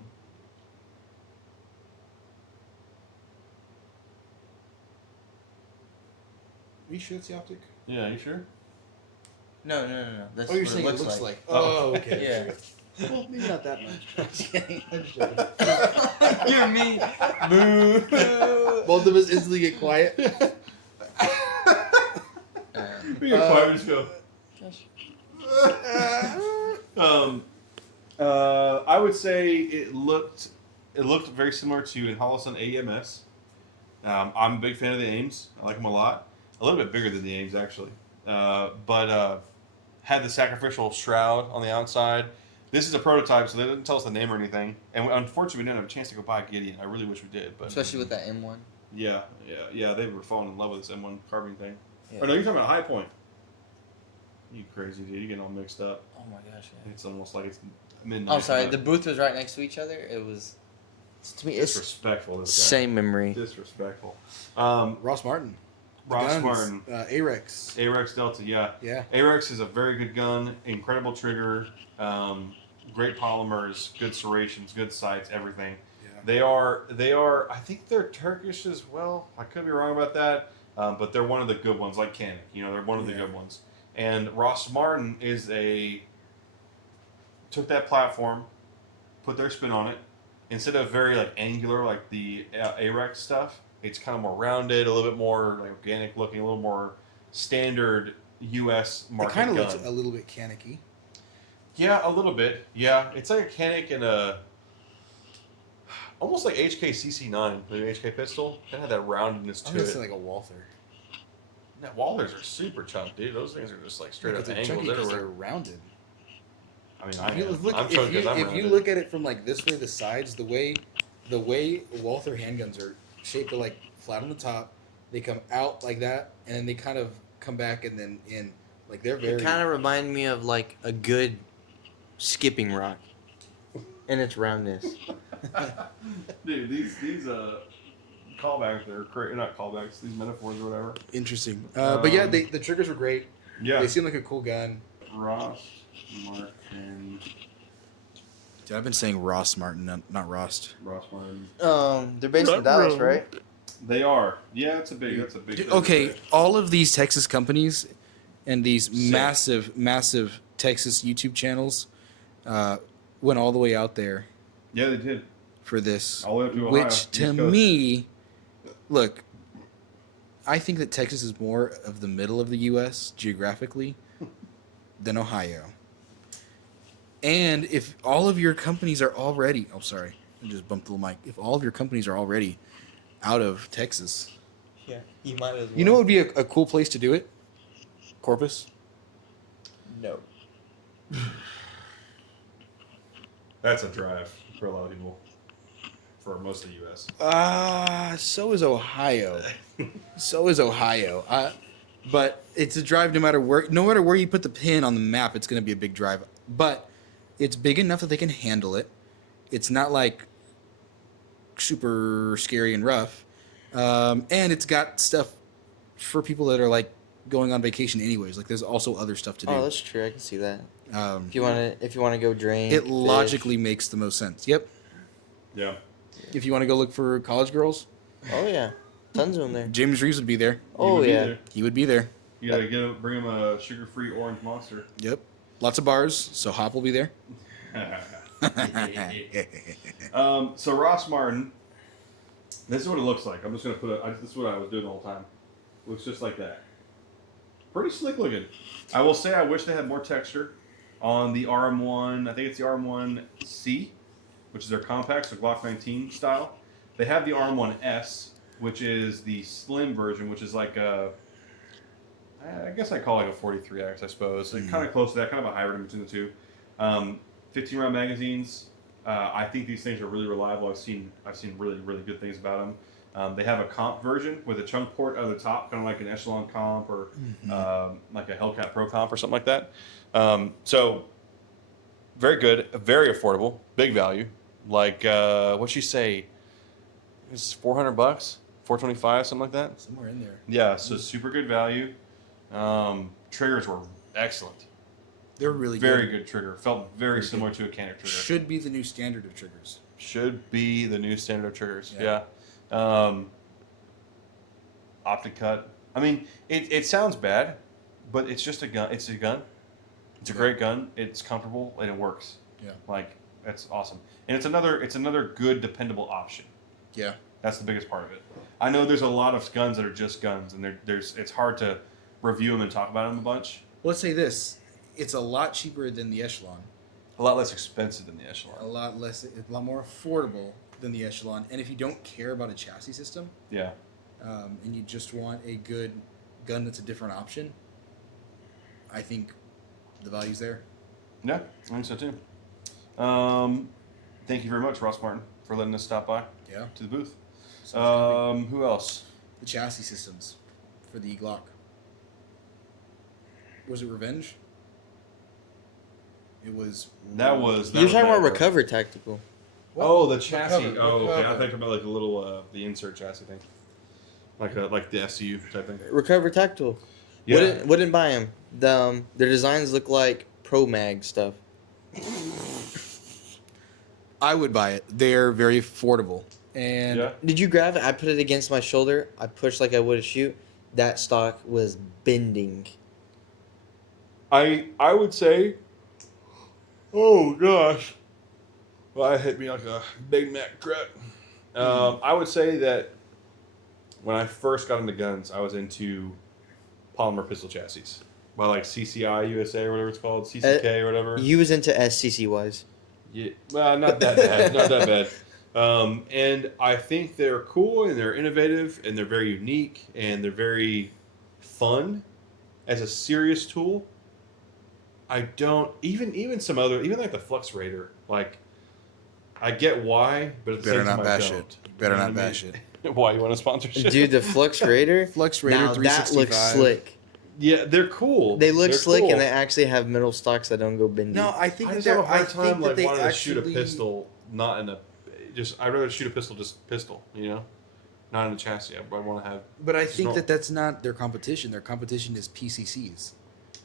Are you sure it's the optic? Yeah, you sure? No. That's Oh, you're what saying it looks like. Oh. Oh, okay. Yeah. Well, maybe not that much. I'm just kidding. You're mean. Boo. Both of us instantly get quiet. We get quiet. Just go. I would say it looked very similar to Holliston AEMS. I'm a big fan of the Ames. I like them a lot. A little bit bigger than the Ames actually, but had the sacrificial shroud on the outside. This is a prototype, so they didn't tell us the name or anything. And unfortunately, we didn't have a chance to go buy Gideon. I really wish we did, but Especially with that M1. Yeah. They were falling in love with this M1 carbine thing. Yeah. Oh no, you're talking about High Point. You crazy dude! You're getting all mixed up. Oh my gosh. Yeah. It's almost like it's midnight. I'm sorry. The booth was right next to each other. It was. To me, it's disrespectful. This same memory. guy. Disrespectful. Ross Martin. The Ross guns. Martin. AREX. AREX Delta, yeah. Yeah. AREX is a very good gun, incredible trigger, great polymers, good serrations, good sights, everything. Yeah. They are. I think they're Turkish as well. I could be wrong about that, but they're one of the good ones, like Canik. They're one of the good ones. And Ross Martin took that platform, put their spin on it. Instead of very angular like the AREX stuff, it's kind of more rounded, a little bit more organic looking, a little more standard U.S. market It kind of gun. looks a little bit canicky. Yeah, a little bit. Yeah, it's like a Canik and almost like HK CC9, the HK pistol. Kind of had that roundedness I'm to gonna it. say like a Walther. Yeah, Wallers are super chunk, dude. Those things are just straight up They're angles chunky 'cause everywhere. they're rounded. I mean, If you look, I'm chunky because I'm if you rounded. look at it from this way, the sides, the way Walther handguns are shaped, they're flat on the top. They come out like that, and then they kind of come back, and then in they're very. It kind of reminded me of a good skipping rock, and its roundness. Dude, these callbacks are not callbacks. These metaphors or whatever. Interesting, but yeah, the triggers were great. Yeah. They seem like a cool gun. Ross Martin. Dude, I've been saying Ross Martin, not Rost. Ross Martin. They're based in Dallas, right? They are. Yeah, that's a big. Dude, thing okay, to say. all of these Texas companies and these Sick. massive Texas YouTube channels went all the way out there Yeah, they did. for this. All the way up to Ohio, Which East to Coast. me, look, I think that Texas is more of the middle of the U.S. geographically than Ohio. And if all of your companies are already, oh sorry, I just bumped the mic. If all of your companies are already out of Texas, Yeah, you might as well. you know what would be a cool place to do it? Corpus. No. That's a drive for a lot of people, for most of the U.S. So is Ohio. So is Ohio. But it's a drive no matter where you put the pin on the map, it's going to be a big drive. But it's big enough that they can handle it. It's not like super scary and rough. And it's got stuff for people that are like going on vacation anyways. Like there's also other stuff to do. Oh, that's true. I can see that. Um, If you wanna go drain, it fish. logically makes the most sense. Yep. Yeah. If you want to go look for college girls, Oh yeah, tons of them there. James Reeves would be there. Oh yeah. He would be there. You gotta bring him a sugar-free orange monster. Yep. Lots of bars, so Hop will be there. So Ross Martin, this is what it looks like. I'm just gonna this is what I was doing the whole time. Looks just like that. Pretty slick looking. I will say I wish they had more texture on the RM1. I think it's the RM1C, which is their compact, so Glock 19 style. They have the RM1S, which is the slim version, which is like a, I guess I call it like a 43X, I suppose. Kind of close to that, kind of a hybrid in between the two. 15-round magazines. I think these things are really reliable. I've seen really, really good things about them. They have a comp version with a chunk port at the top, kind of like an Echelon comp or like a Hellcat Pro comp or something like that. So very good, very affordable, big value. Like what'd she say? It's $400, $425, something like that. Somewhere in there. Yeah, so super good value. Triggers were excellent. They're really Very good trigger. Felt very similar to a Canik trigger. Should be the new standard of triggers. Should be the new standard of triggers. Yeah. Optic cut. I mean, it sounds bad, but it's just a gun. It's a gun. It's a great gun. It's comfortable and it works. Yeah. Like that's awesome. And it's another good dependable option. Yeah. That's the biggest part of it. I know there's a lot of guns that are just guns, and it's hard to review them and talk about them a bunch. Well, let's say this: it's a lot cheaper than the Echelon. A lot less expensive than the Echelon. A lot more affordable than the Echelon. And if you don't care about a chassis system, Yeah. And you just want a good gun that's a different option, I think the value's there. Yeah, I think so too. Thank you very much, Ross Martin, for letting us stop by Yeah. to the booth. So Who else? the chassis systems for the Glock. Was it Revenge? It was. That was. You're talking about Recover Tactical. What? Oh, the chassis. Recover, Oh, okay. I Recover. think about like a little the insert chassis thing, like the FCU type thing. Recover Tactical. Yeah. Wouldn't buy them. Their designs look like Pro Mag stuff. I would buy it. They're very affordable. And Yeah. Did you grab it? I put it against my shoulder. I pushed like I would a shoot. That stock was bending. I would say. Oh gosh. Well, that hit me like a Big Mac truck. I would say that when I first got into guns, I was into polymer pistol chassis. By like CCI USA or whatever it's called, CCK or whatever. You was into SCCYs. Yeah, well, not that bad. Not that bad. And I think they're cool and they're innovative and they're very unique and they're very fun as a serious tool. I don't even some other like the Flux Raider. Like, I get why, but at the better same time not I bash don't. it. Better You know not what I bash mean? it. Why you want a sponsorship? Dude, the Flux Raider. Flux Raider Now that 365. looks slick. Yeah, they're cool. They look They're slick cool. and they actually have metal stocks that don't go bendy. No, I think I that just have they're. a I hard think time that like they wanting to actually. shoot a pistol, not in a. I rather shoot a pistol, just pistol. You know, not in a chassis. I want to have. But I just think not- that that's not their competition. Their competition is PCCs.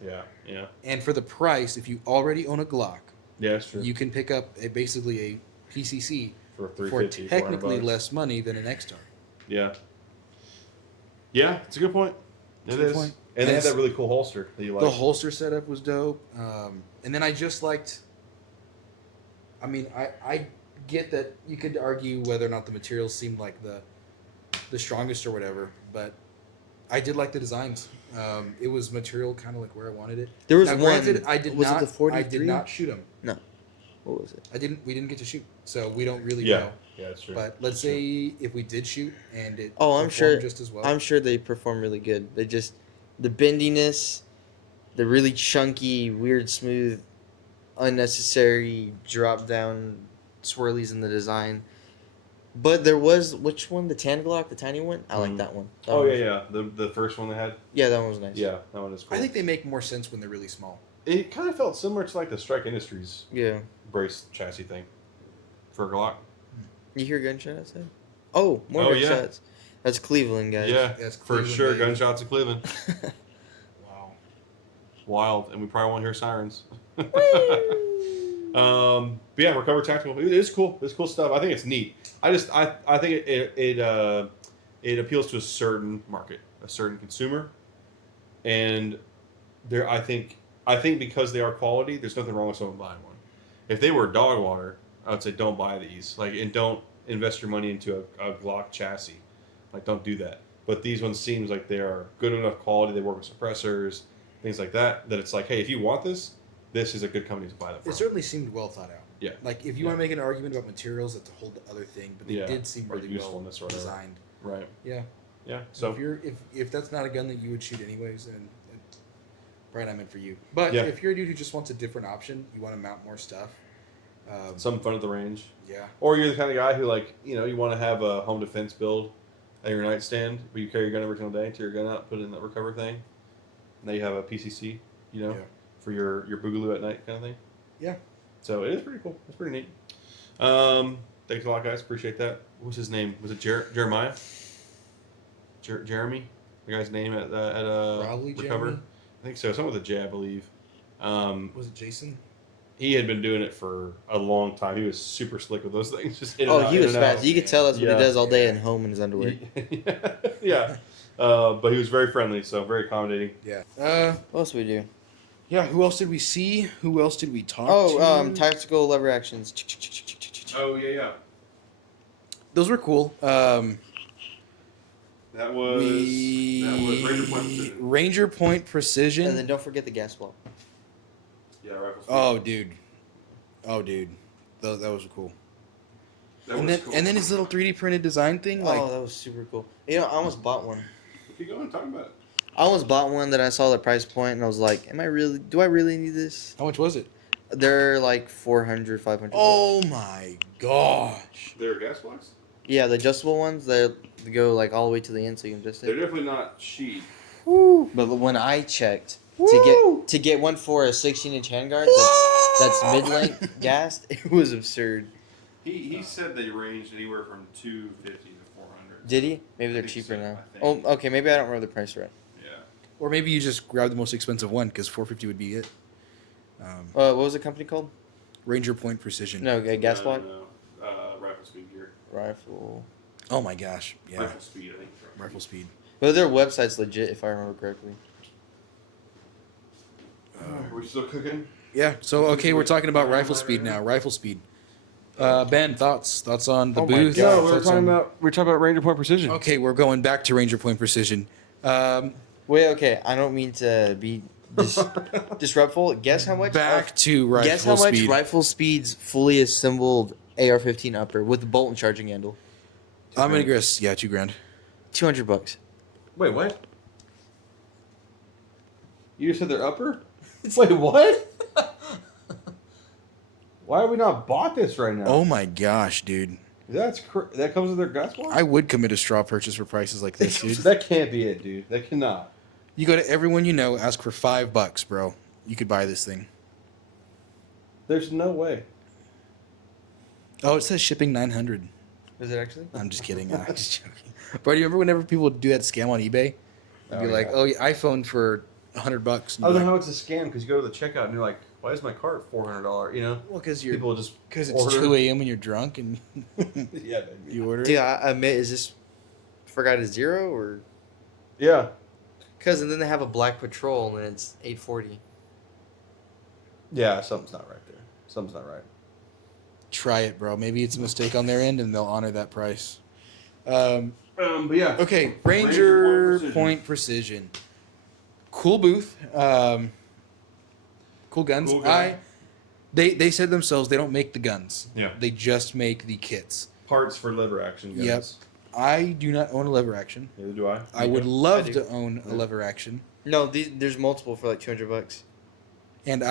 Yeah, yeah, And for the price, if you already own a Glock, yeah. That's true. you can pick up basically a PCC for for 350, technically $400. less money than an X-Star. Yeah. Yeah, it's a good point. It's It a good is. point. And they have Yes. that really cool holster that you like. The holster setup was dope. And then I just liked. I mean, I get that you could argue whether or not the materials seemed like the strongest or whatever, but I did like the designs. It was material kind of like where I wanted it. There was Now, one. granted, I did was not. it the 43? I did not shoot him. No. What was it? We didn't get to shoot, so we don't really Yeah. know. Yeah, that's true. But let's say if we did shoot and it Oh, I'm performed sure. just as well. I'm sure they perform really good. They just the bendiness, the really chunky, weird, smooth unnecessary drop down swirlies in the design. But there was which one? The tan Glock, the tiny one. I like that one. That Oh one yeah. The first one they had. yeah, that one was nice. Yeah, that one is cool. I think they make more sense when they're really small. It kind of felt similar to like the Strike Industries Yeah. brace chassis thing for a Glock. You hear gunshots? Oh, more Oh, yeah. gunshots. That's Cleveland, guys. Yeah, That's for Cleveland, sure. baby. Gunshots in Cleveland. Wow. Wild, and we probably won't hear sirens. But yeah, Recover Tactical. It is cool. It's cool stuff. I think it's neat. I think it appeals to a certain market, a certain consumer, and there I think because they are quality, there's nothing wrong with someone buying one. If they were dog water, I would say don't buy these. Like, and don't invest your money into a Glock chassis. Like, don't do that. But these ones seems like they are good enough quality. They work with suppressors, things like that. That it's like, hey, if you want this is a good company to buy that from. It certainly seemed well thought out. Yeah. Like, if you want to make an argument about materials, that's a whole other thing. But they did seem or really well usefulness or whatever. designed. Right. Yeah. Yeah. So So if that's not a gun that you would shoot anyways, then it's probably not meant for you. But Yeah. if you're a dude who just wants a different option, you want to mount more stuff. some fun at the range. Yeah. Or you're the kind of guy who, like, you want to have a home defense build at your nightstand, but you carry your gun every single day, take your gun out, put it in that Recover thing. Now you have a PCC, Yeah. for your boogaloo at night kind of thing. Yeah. So it is pretty cool. It's pretty neat. Thanks a lot, guys. Appreciate that. What was his name? Was it Jeremiah? Jeremy? The guy's name at Probably Recover? Jeremy. I think so. Something with a J, I believe. Was it Jason? He had been doing it for a long time. He was super slick with those things. Just in and Oh, out, he in was and out. fast. You could tell that's what Yeah. he does all day at home in his underwear. Yeah. But he was very friendly, so very accommodating. Yeah. What else we do? Yeah. Who else did we see? Who else did we talk Oh, to? tactical lever actions. Oh, yeah. Those were cool. That was Ranger Point Precision. Ranger Point Precision. And then don't forget the gas block. Yeah, rifle speed. Oh, dude. That was cool. That And was then cool. and then his little 3D printed design thing. Like, Oh, that was super cool. I almost bought one. Keep going, talk about it. I almost bought one that I saw the price point and I was like, do I really need this? how much was it? They're like 400, 500. Oh my gosh. They're gas blocks? Yeah, the adjustable ones, they go like all the way to the end so you can adjust They're it. definitely not cheap. Woo. But when I checked to get one for a 16-inch handguard that's mid-length gassed, it was absurd. He said they ranged anywhere from 250 to 400. Did he? Maybe they're think cheaper so, now. I Oh, think. okay. Maybe I don't remember the price right. Yeah. Or maybe you just grab the most expensive one because 450 would be it. What was the company called? Ranger Point Precision. No, gas block? No. Rifle speed gear. Rifle. Oh my gosh. Yeah. Rifle speed, I think. Rifle speed. But their website's legit, if I remember correctly. Are we still cooking? Yeah. So okay, we're talking about rifle speed now. Rifle speed. Ben, thoughts on the Oh my booth? God. Thoughts on- we're talking about Ranger Point Precision. Okay, we're going back to Ranger Point Precision. Wait, okay. I don't mean to be disruptful. Guess how much? Back to rifle Guess how much speed. Rifle Speed's fully assembled AR-15 upper with the bolt and charging handle? I'm gonna guess. Yeah, $2,000. $200. Wait, what? You just said they're upper? Wait, what? Why have we not bought this right now? Oh my gosh, dude! That comes with their gas block? I would commit a straw purchase for prices like this, dude. That can't be it, dude. That cannot. You go to everyone you know, ask for $5, bro. You could buy this thing. There's no way. Oh, it says shipping $900. Is it actually? I'm just kidding. I'm just joking. Bro, do you remember whenever people would do that scam on eBay? They'd be like, yeah. "Oh, yeah, iPhone for $100." I don't know how it's a scam because you go to the checkout and you're like, why is my cart $400? You know? Well, because People just it's order. 2 a.m. when you're drunk and Yeah, baby. you order. Dude, it. I admit, is this forgot a zero or? Yeah. Because and then they have a black patrol and it's $840. Yeah, something's not right there. Something's not right. Try it, bro. Maybe it's a mistake on their end, and they'll honor that price. But yeah. Okay, Ranger Ranger Point Precision. Cool booth. Cool guns. Cool gun. They said themselves they don't make the guns. Yeah. They just make the kits. Parts for lever action guns. Yep. I do not own a lever action. Neither do I. I would I love do. to own a lever action. No, there's multiple for like $200. And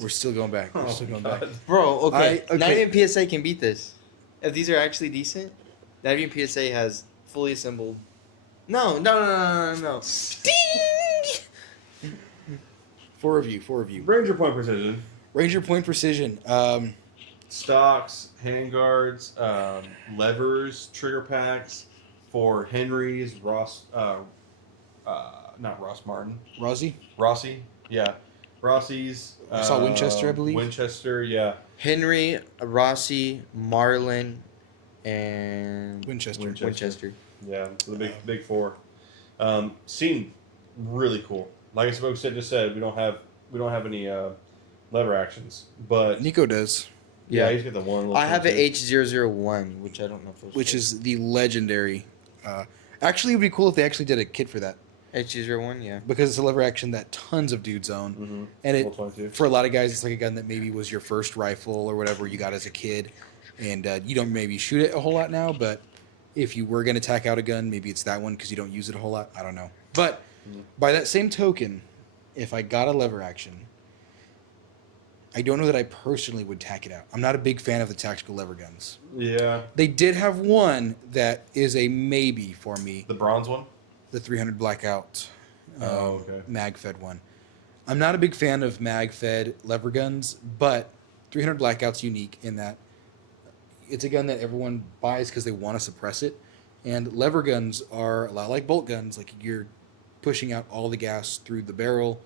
we're still going back. We're still going back. Bro, okay. okay. Not even PSA can beat this. If these are actually decent, not even PSA has fully assembled. No. Sting! 4 of you. Ranger point precision. Ranger Point Precision. Stocks, handguards, levers, trigger packs for Henry's, not Ross Martin. Rossi, yeah. Rossi's. I saw Winchester, I believe. Winchester, yeah. Henry, Rossi, Marlin, and Winchester. Yeah, so the big four. Seemed really cool. Like I just said, we don't have any lever actions, but Nico does. yeah, he's got the one. I have an H001, which I don't know if it was. Which is the legendary. Actually, it would be cool if they actually did a kit for that. H001, yeah. Because it's a lever action that tons of dudes own. Mm-hmm. And for a lot of guys, it's like a gun that maybe was your first rifle or whatever you got as a kid. And you don't maybe shoot it a whole lot now, but if you were going to tack out a gun, maybe it's that one because you don't use it a whole lot. I don't know. But by that same token, if I got a lever action, I don't know that I personally would tack it out. I'm not a big fan of the tactical lever guns. Yeah. They did have one that is a maybe for me. The bronze one? The 300 Blackout okay. mag-fed one. I'm not a big fan of mag-fed lever guns, but 300 Blackout's unique in that it's a gun that everyone buys because they want to suppress it. And lever guns are a lot like bolt guns. Like you're pushing out all the gas through the barrel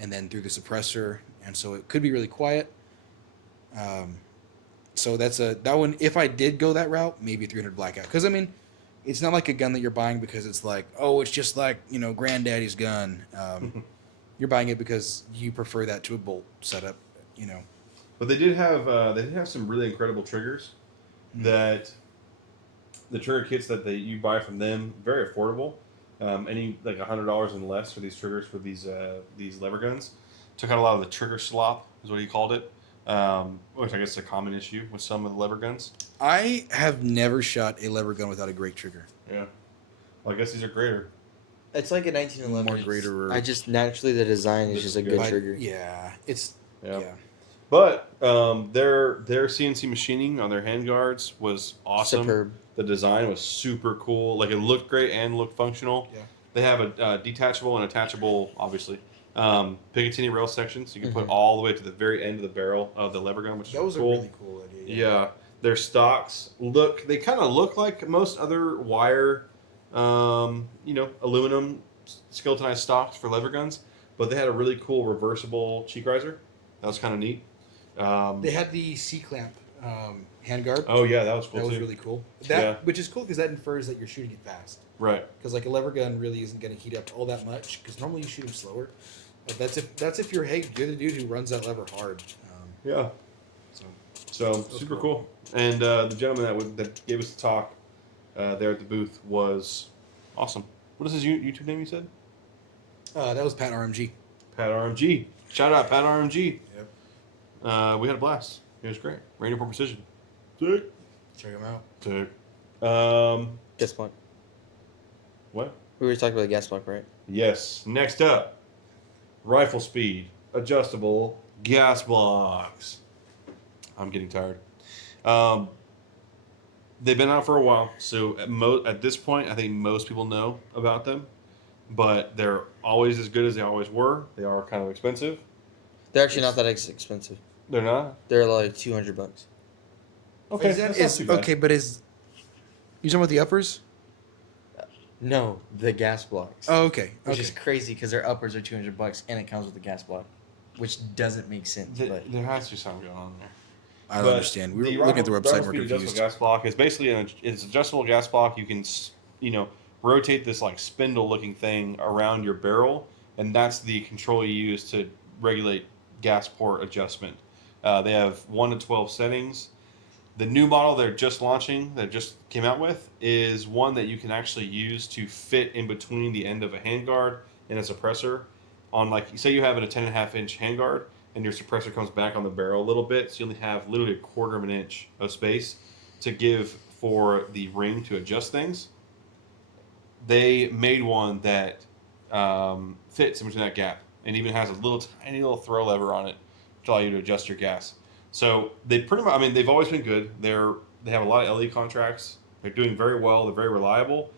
and then through the suppressor. And so it could be really quiet. So that one, if I did go that route, maybe 300 Blackout. Because, I mean, it's not like a gun that you're buying because it's like, oh, it's just like, granddaddy's gun. You're buying it because you prefer that to a bolt setup, But they did have some really incredible triggers that the trigger kits that you buy from them, very affordable. Any like $100 and less for these triggers for these lever guns. Took out a lot of the trigger slop, is what he called it, which I guess is a common issue with some of the lever guns. I have never shot a lever gun without a great trigger. Yeah. Well, I guess these are greater. It's like a 1911. More greater. I just naturally the design is just a good trigger. Yeah, Yeah. yeah. But their CNC machining on their handguards was awesome. Superb. The design was super cool. Like it looked great and looked functional. Yeah. They have a detachable and attachable, obviously, Picatinny rail sections. You can put all the way to the very end of the barrel of the lever gun, which is That was cool. a really cool idea. Yeah. Their stocks they kind of look like most other wire, aluminum skeletonized stocks for lever guns, but they had a really cool reversible cheek riser. That was kind of neat. They had the C-clamp handguard. Oh yeah, that was cool That was too. really cool. Yeah. Which is cool because that infers that you're shooting it fast. Right. Because like a lever gun really isn't going to heat up all that much. Because normally you shoot them slower. But that's if you're the dude who runs that lever hard. Yeah. So super cool. And the gentleman that gave us the talk there at the booth was awesome. What is his YouTube name? You said? That was Pat RMG. Pat RMG. Shout out Pat RMG. Yep. We had a blast. It was great. Ranger for Precision. Sick. Check them out. Sick. Gas block. What? We were talking about the gas block, right? Yes. Next up, rifle speed, adjustable gas blocks. I'm getting tired. They've been out for a while, so at this point, I think most people know about them. But they're always as good as they always were. They are kind of expensive. They're actually not that expensive. They're not? They're like $200. Okay, that's not too bad. Okay, but you talking about the uppers? No, the gas blocks. Oh, okay. Which is crazy because their uppers are $200 and it comes with a gas block, which doesn't make sense. But There has to be something going on there. I don't understand. We were looking at the website. We're Adjustable confused. gas block is basically it's adjustable gas block. You can rotate this like spindle looking thing around your barrel, and that's the control you use to regulate gas port adjustment. They have 1 to 12 settings. The new model they're just launching, that just came out with, is one that you can actually use to fit in between the end of a handguard and a suppressor. On like, say you have a 10.5-inch handguard, and your suppressor comes back on the barrel a little bit, so you only have literally 1/4 of an inch of space to give for the ring to adjust things. They made one that fits in between that gap. and even has a tiny little throw lever on it to allow you to adjust your gas. So they pretty much, I mean, they've always been good. They have a lot of LE contracts. They're doing very well. They're very reliable.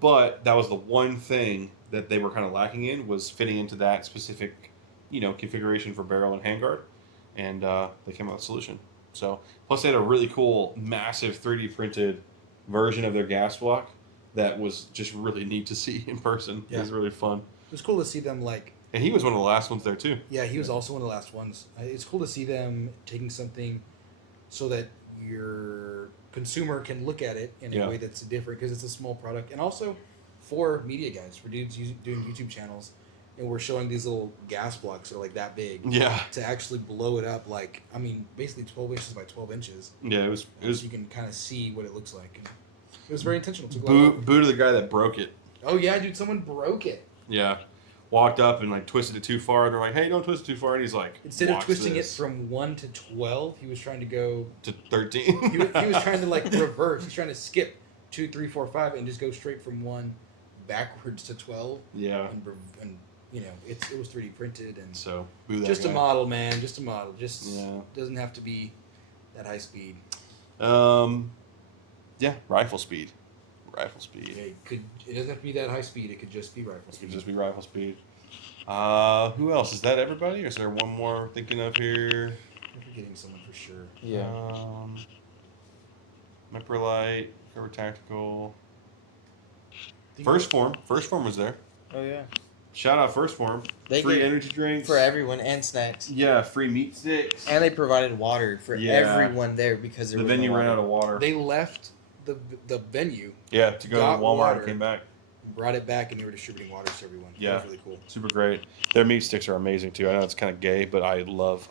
But that was the one thing that they were kind of lacking in, was fitting into that specific, configuration for barrel and handguard. And they came up with a solution. So plus they had a really cool, massive 3D printed version of their gas block that was just really neat to see in person. Yeah. It was really fun. It was cool to see them And he was one of the last ones there too. Yeah, he was also one of the last ones. It's cool to see them taking something so that your consumer can look at it in a way that's different, because it's a small product. And also for media guys, for dudes doing YouTube channels, and we're showing these little gas blocks that are like that big. Yeah. To actually blow it up, basically 12 inches by 12 inches. Yeah, it was. You can kind of see what it looks like. And it was very intentional. Boo to the guy that broke it. Oh yeah, dude! Someone broke it. Yeah. Walked up and twisted it too far. They're like, "Hey, don't twist it too far." And he's like, instead of twisting it from 1 to 12, he was trying to go to 13. he was trying to reverse. He's trying to skip 2, 3, 4, 5, and just go straight from 1 backwards to 12. Yeah. And it was 3D printed, and so boo that just guy. a model, man. Just a model. Doesn't have to be that high speed. Yeah, rifle speed. Yeah, it doesn't have to be that high speed. It could just be rifle It speed. could just be rifle speed. Who else? Is that everybody? Or is there one more I'm thinking of here? I'm forgetting someone for sure. Yeah. Microlite, Cover Tactical. First. First Form was there. Oh yeah. Shout out First Form. They free gave energy drinks. for everyone and snacks. Yeah, free meat sticks. And they provided water for Yeah. everyone there because The venue ran out of water. They left the venue, to go got to Walmart water. and came back. brought it back, and they were distributing water to everyone. Yeah. That was really cool. Super great. Their meat sticks are amazing too. I know it's kind of gay, but I love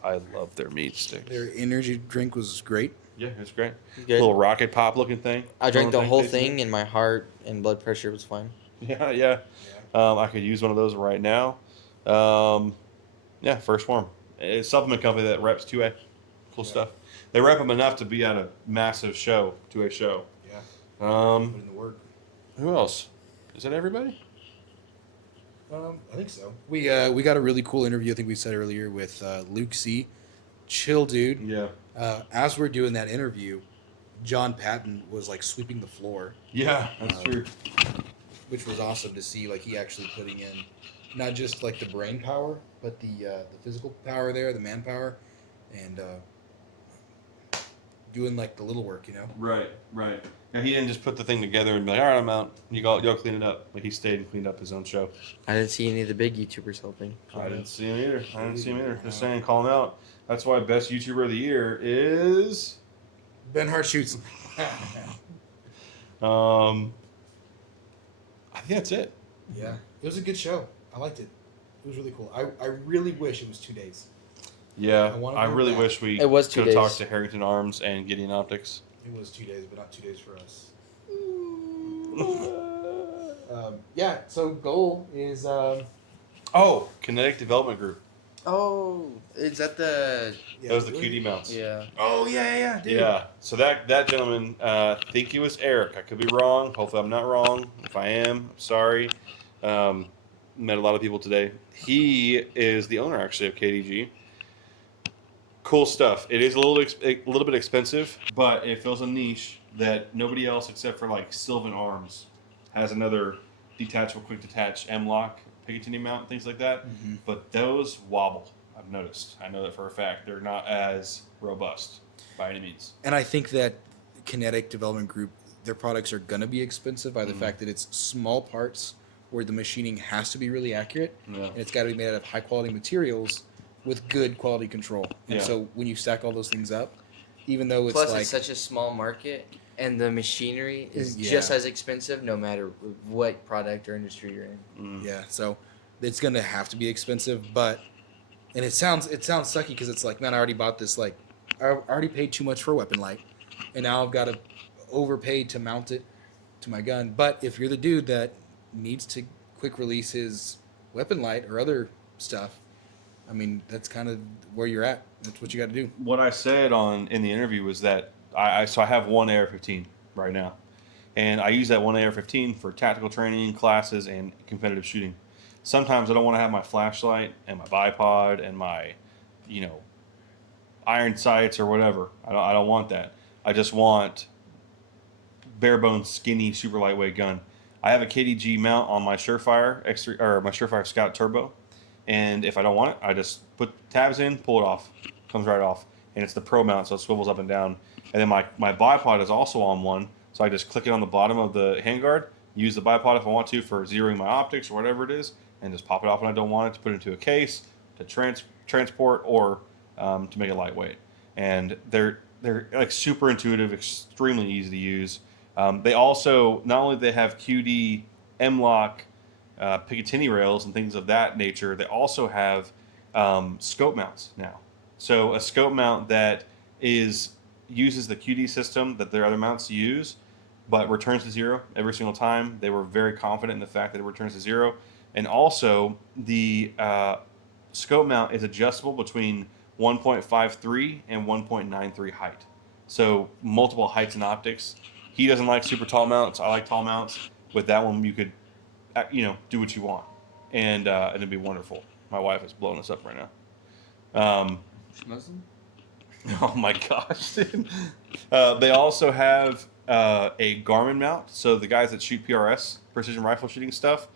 their meat sticks. Their energy drink was great. Yeah, it's great. Good. Little rocket pop looking thing. I drank the whole tasting thing, and my heart and blood pressure was fine. Yeah, yeah. I could use one of those right now. First Form. It's a supplement company that reps 2A. Cool stuff. They rep them enough to be at a massive show, 2A show. Yeah. Um, Put in the work. Who else? Is that everybody? I think so. We got a really cool interview. I think we said earlier with Luke C. Chill dude. Yeah. As we're doing that interview, John Patton was sweeping the floor, Yeah, that's true. which was awesome to see. He actually putting in not just the brain power, but the physical power there, the manpower, and doing the little work, Right. Yeah, he didn't just put the thing together and be like, all right, I'm out. You go clean it up. He stayed and cleaned up his own show. I didn't see any of the big YouTubers helping. I didn't see him either. Just saying, call him out. That's why best YouTuber of the year is Ben Hart shoots. I think that's it. Yeah, it was a good show. I liked it. It was really cool. I really wish it was 2 days. Yeah, wanna I go really back. wish we It was 2 could have days. talked to Harrington Arms and Gideon Optics. It was 2 days, but not 2 days for us. So goal is Oh, Kinetic Development Group. Oh, is that the? That was the QD mounts. Yeah. Oh yeah, dude. Yeah. So that gentleman, I think he was Eric. I could be wrong. Hopefully, I'm not wrong. If I am, I'm sorry. Met a lot of people today. He is the owner actually of KDG. Cool stuff. It is a little bit expensive, but it fills a niche that nobody else except for Sylvan Arms has another detachable, quick detach M-lock Picatinny mount and things like that. Mm-hmm. But those wobble. I've noticed. I know that for a fact. They're not as robust by any means. And I think that Kinetic Development Group, their products are gonna be expensive by the fact that it's small parts where the machining has to be really accurate, Yeah. and it's got to be made out of high quality materials with good quality control. And Yeah. so when you stack all those things up, even though it's Plus, it's such a small market, and the machinery is just as expensive, no matter what product or industry you're in. Yeah, so it's gonna have to be expensive, and it sounds sucky because it's man, I already bought this, I already paid too much for a weapon light, and now I've got to overpay to mount it to my gun. But if you're the dude that needs to quick release his weapon light or other stuff, I mean, that's kind of where you're at. That's what you got to do. What I said in the interview was that I have one AR-15 right now, and I use that one AR-15 for tactical training, classes, and competitive shooting. sometimes I don't want to have my flashlight and my bipod and my, iron sights or whatever. I don't want that. I just want bare bones, skinny, super lightweight gun. I have a KDG mount on my Surefire X3 or my Surefire Scout Turbo, and if I don't want it, I just put tabs in, pull it off, comes right off, and it's the Pro mount, so it swivels up and down. And then my bipod is also on one, so I just click it on the bottom of the handguard, use the bipod if I want to for zeroing my optics or whatever it is, and just pop it off when I don't want it to put it into a case to transport or to make it lightweight. And they're like super intuitive, extremely easy to use. They also, not only do they have QD, M-LOK, Picatinny rails and things of that nature, they also have scope mounts now. So a scope mount that uses the QD system that their other mounts use, but returns to zero every single time. They were very confident in the fact that it returns to zero. And also, the scope mount is adjustable between 1.53 and 1.93 height. So multiple heights and optics. He doesn't like super tall mounts. I like tall mounts. With that one, you could, do what you want, and it'd be wonderful. My wife is blowing us up right now. Muslim? Oh my gosh! Dude. They also have a Garmin mount. So the guys that shoot PRS, precision rifle shooting stuff,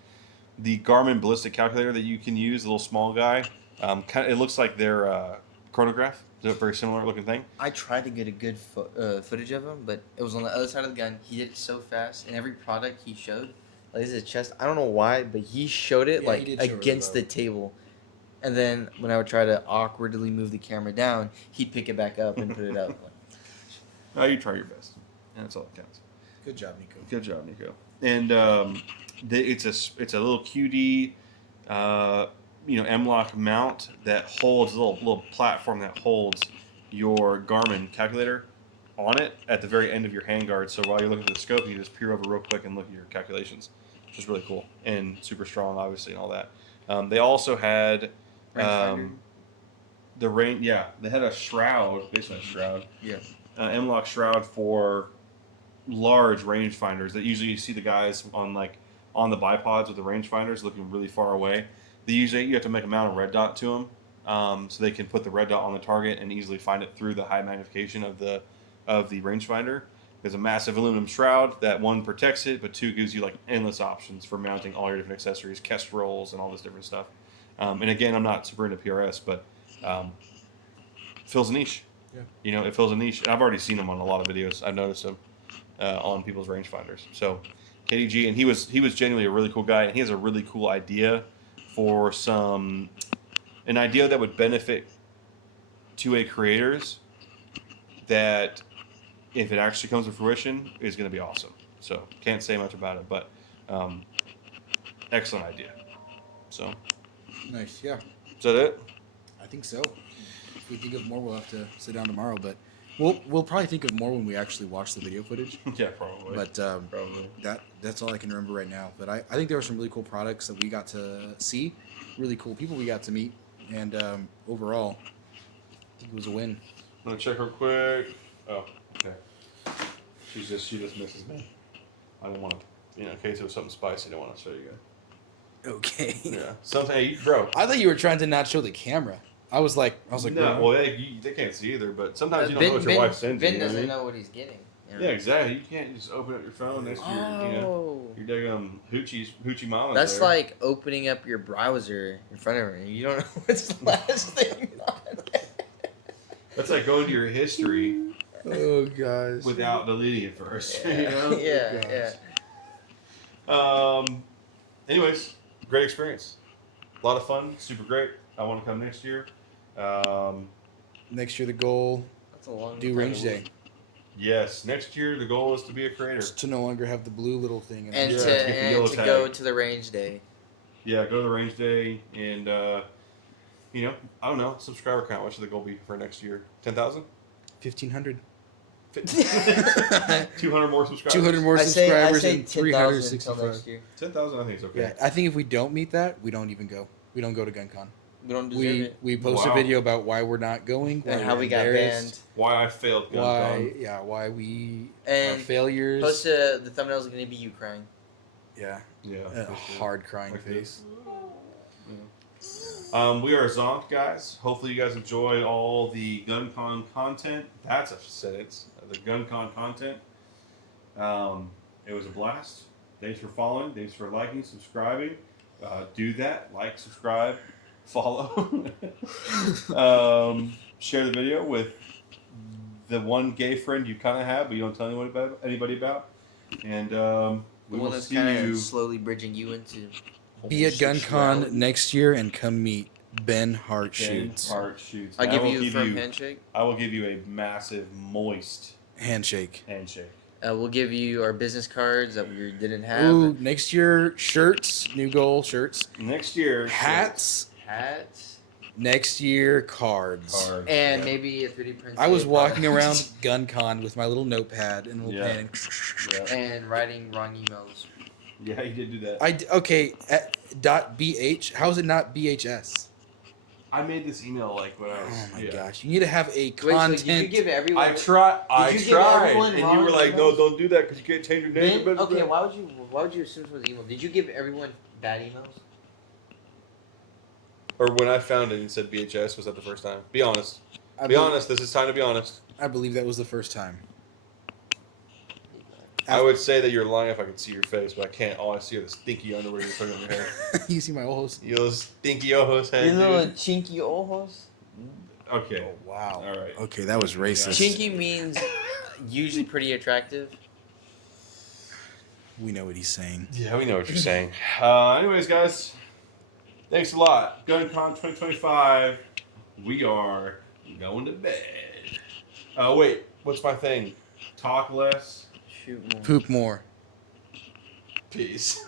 the Garmin ballistic calculator that you can use, the little small guy, it looks like their chronograph. It's a very similar looking thing. I tried to get a good footage of him, but it was on the other side of the gun. He did it so fast, and every product he showed, like his chest, I don't know why, but he showed it Yeah, he did show it against the really table. And then when I would try to awkwardly move the camera down, he'd pick it back up and put it up. Oh, you try your best, and that's all that counts. Good job, Nico. Good job, Nico. And it's a little QD, M-LOK mount that holds a little platform that holds your Garmin calculator on it at the very end of your handguard. So while you're looking at the scope, you just peer over real quick and look at your calculations, which is really cool and super strong, obviously, and all that. They also had the rain. Yeah, they had a shroud, basically a shroud. Yeah. M-LOK shroud for large rangefinders that usually you see the guys on the bipods with the rangefinders looking really far away. You have to make a mount of red dot to them, so they can put the red dot on the target and easily find it through the high magnification of the rangefinder. There's a massive aluminum shroud that, one, protects it, but two, gives you like endless options for mounting all your different accessories, Kest rolls, and all this different stuff. And again, I'm not super into PRS, but fills a niche. Yeah. It fills a niche. I've already seen them on a lot of videos. I've noticed them on people's rangefinders. So KDG, and he was genuinely a really cool guy, and he has a really cool idea for an idea that would benefit 2A creators that, if it actually comes to fruition, is going to be awesome. So can't say much about it, but excellent idea. So Nice, yeah. is that it? I think so. If we think of more, we'll have to sit down tomorrow, but we'll probably think of more when we actually watch the video footage. Yeah, probably. But probably. that's all I can remember right now. But I think there were some really cool products that we got to see, really cool people we got to meet, and overall, I think it was a win. I'm gonna check her quick. Oh, okay. She just misses me. I didn't want to, in case it was something spicy, I didn't want to show you guys. Okay. Yeah. Hey, bro. I thought you were trying to not show the camera. I was like, no. Well, they can't see either. But sometimes you don't know what your wife sends you. Ben doesn't know what he's getting. Yeah, exactly. You can't just open up your phone next to your daggum hoochie mama. That's there. like opening up your browser in front of her and you don't know what's the last thing on it. That's like going to your history oh gosh, without deleting it first. Yeah. Anyways, great experience. A lot of fun. Super great. I want to come next year. Next year the goal, That's a long do range day. Yes, next year the goal is to be a creator. Just to no longer have the blue little thing. And Yeah. to go to the range day. Yeah, go to the range day and I don't know, subscriber count. What should the goal be for next year? 10,000? 1,500. 200 more subscribers. 200 more I subscribers say and 10,000 until 365. next year. 10,000, I think it's okay. Yeah, I think if we don't meet that, we don't even go. We don't go to GunCon. We don't deserve it. We post a Wow. video about why we're not going, why And how we're we got embarrassed, banned. Why I failed GunCon. why we And are failures. The thumbnail is going to be you crying. Yeah, Yeah. a hard crying Like face. We are zonked, guys. Hopefully, you guys enjoy all the GunCon content. That's a sentence. The GunCon content. It was a blast. Thanks for following. Thanks for liking, subscribing. Do that. Like, subscribe, follow. Share the video with the one gay friend you kind of have, but you don't tell anybody about. And we The one will that's see kind you. of slowly bridging you into. Be at GunCon homosexuality. next year and come meet Ben Hart Ben Shoots. Hart Shoots. I'll And give I will you a firm handshake. I will give you a massive, moist Handshake. handshake. We'll give you our business cards that we didn't have. Ooh, next year, shirts. New goal, shirts. Next year, Hats. Hats. Next year, cards. cards. And Yeah. maybe a 3D print. I was walking product. around GunCon with my little notepad and a little Yeah. pen. Yeah. And writing wrong emails. Yeah, you did do that. Okay, .bh. How is it not BHS? I made this email like when I was. Oh my yeah. gosh! You need to have a Wait, so content. did you give everyone? I tried. Did you give everyone and you wrong were like, "No, emails? don't do that because you can't change your name." Ben, okay, why would you assume it was email? Did you give everyone bad emails? Or when I found it and said BHS, was that the first time? Be honest. I Be believe- honest. This is time to be honest. I believe that was the first time. I would say that you're lying if I could see your face, but I can't. All I see are the stinky underwear you're putting on your head. You see my ojos? You little stinky ojos head, Your little dude. chinky ojos. Okay. Oh wow! All right. Okay, that was racist. Chinky means usually pretty attractive. We know what he's saying. Yeah, we know what you're saying. Anyways, guys, thanks a lot. GunCon 2025. We are going to bed. Wait, what's my thing? Talk less. Shoot more. Poop more. Peace.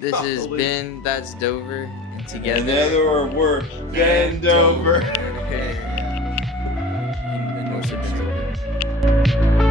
This has Holy- been That's Dover, and together. Together we're bend over. And no shit. Dover.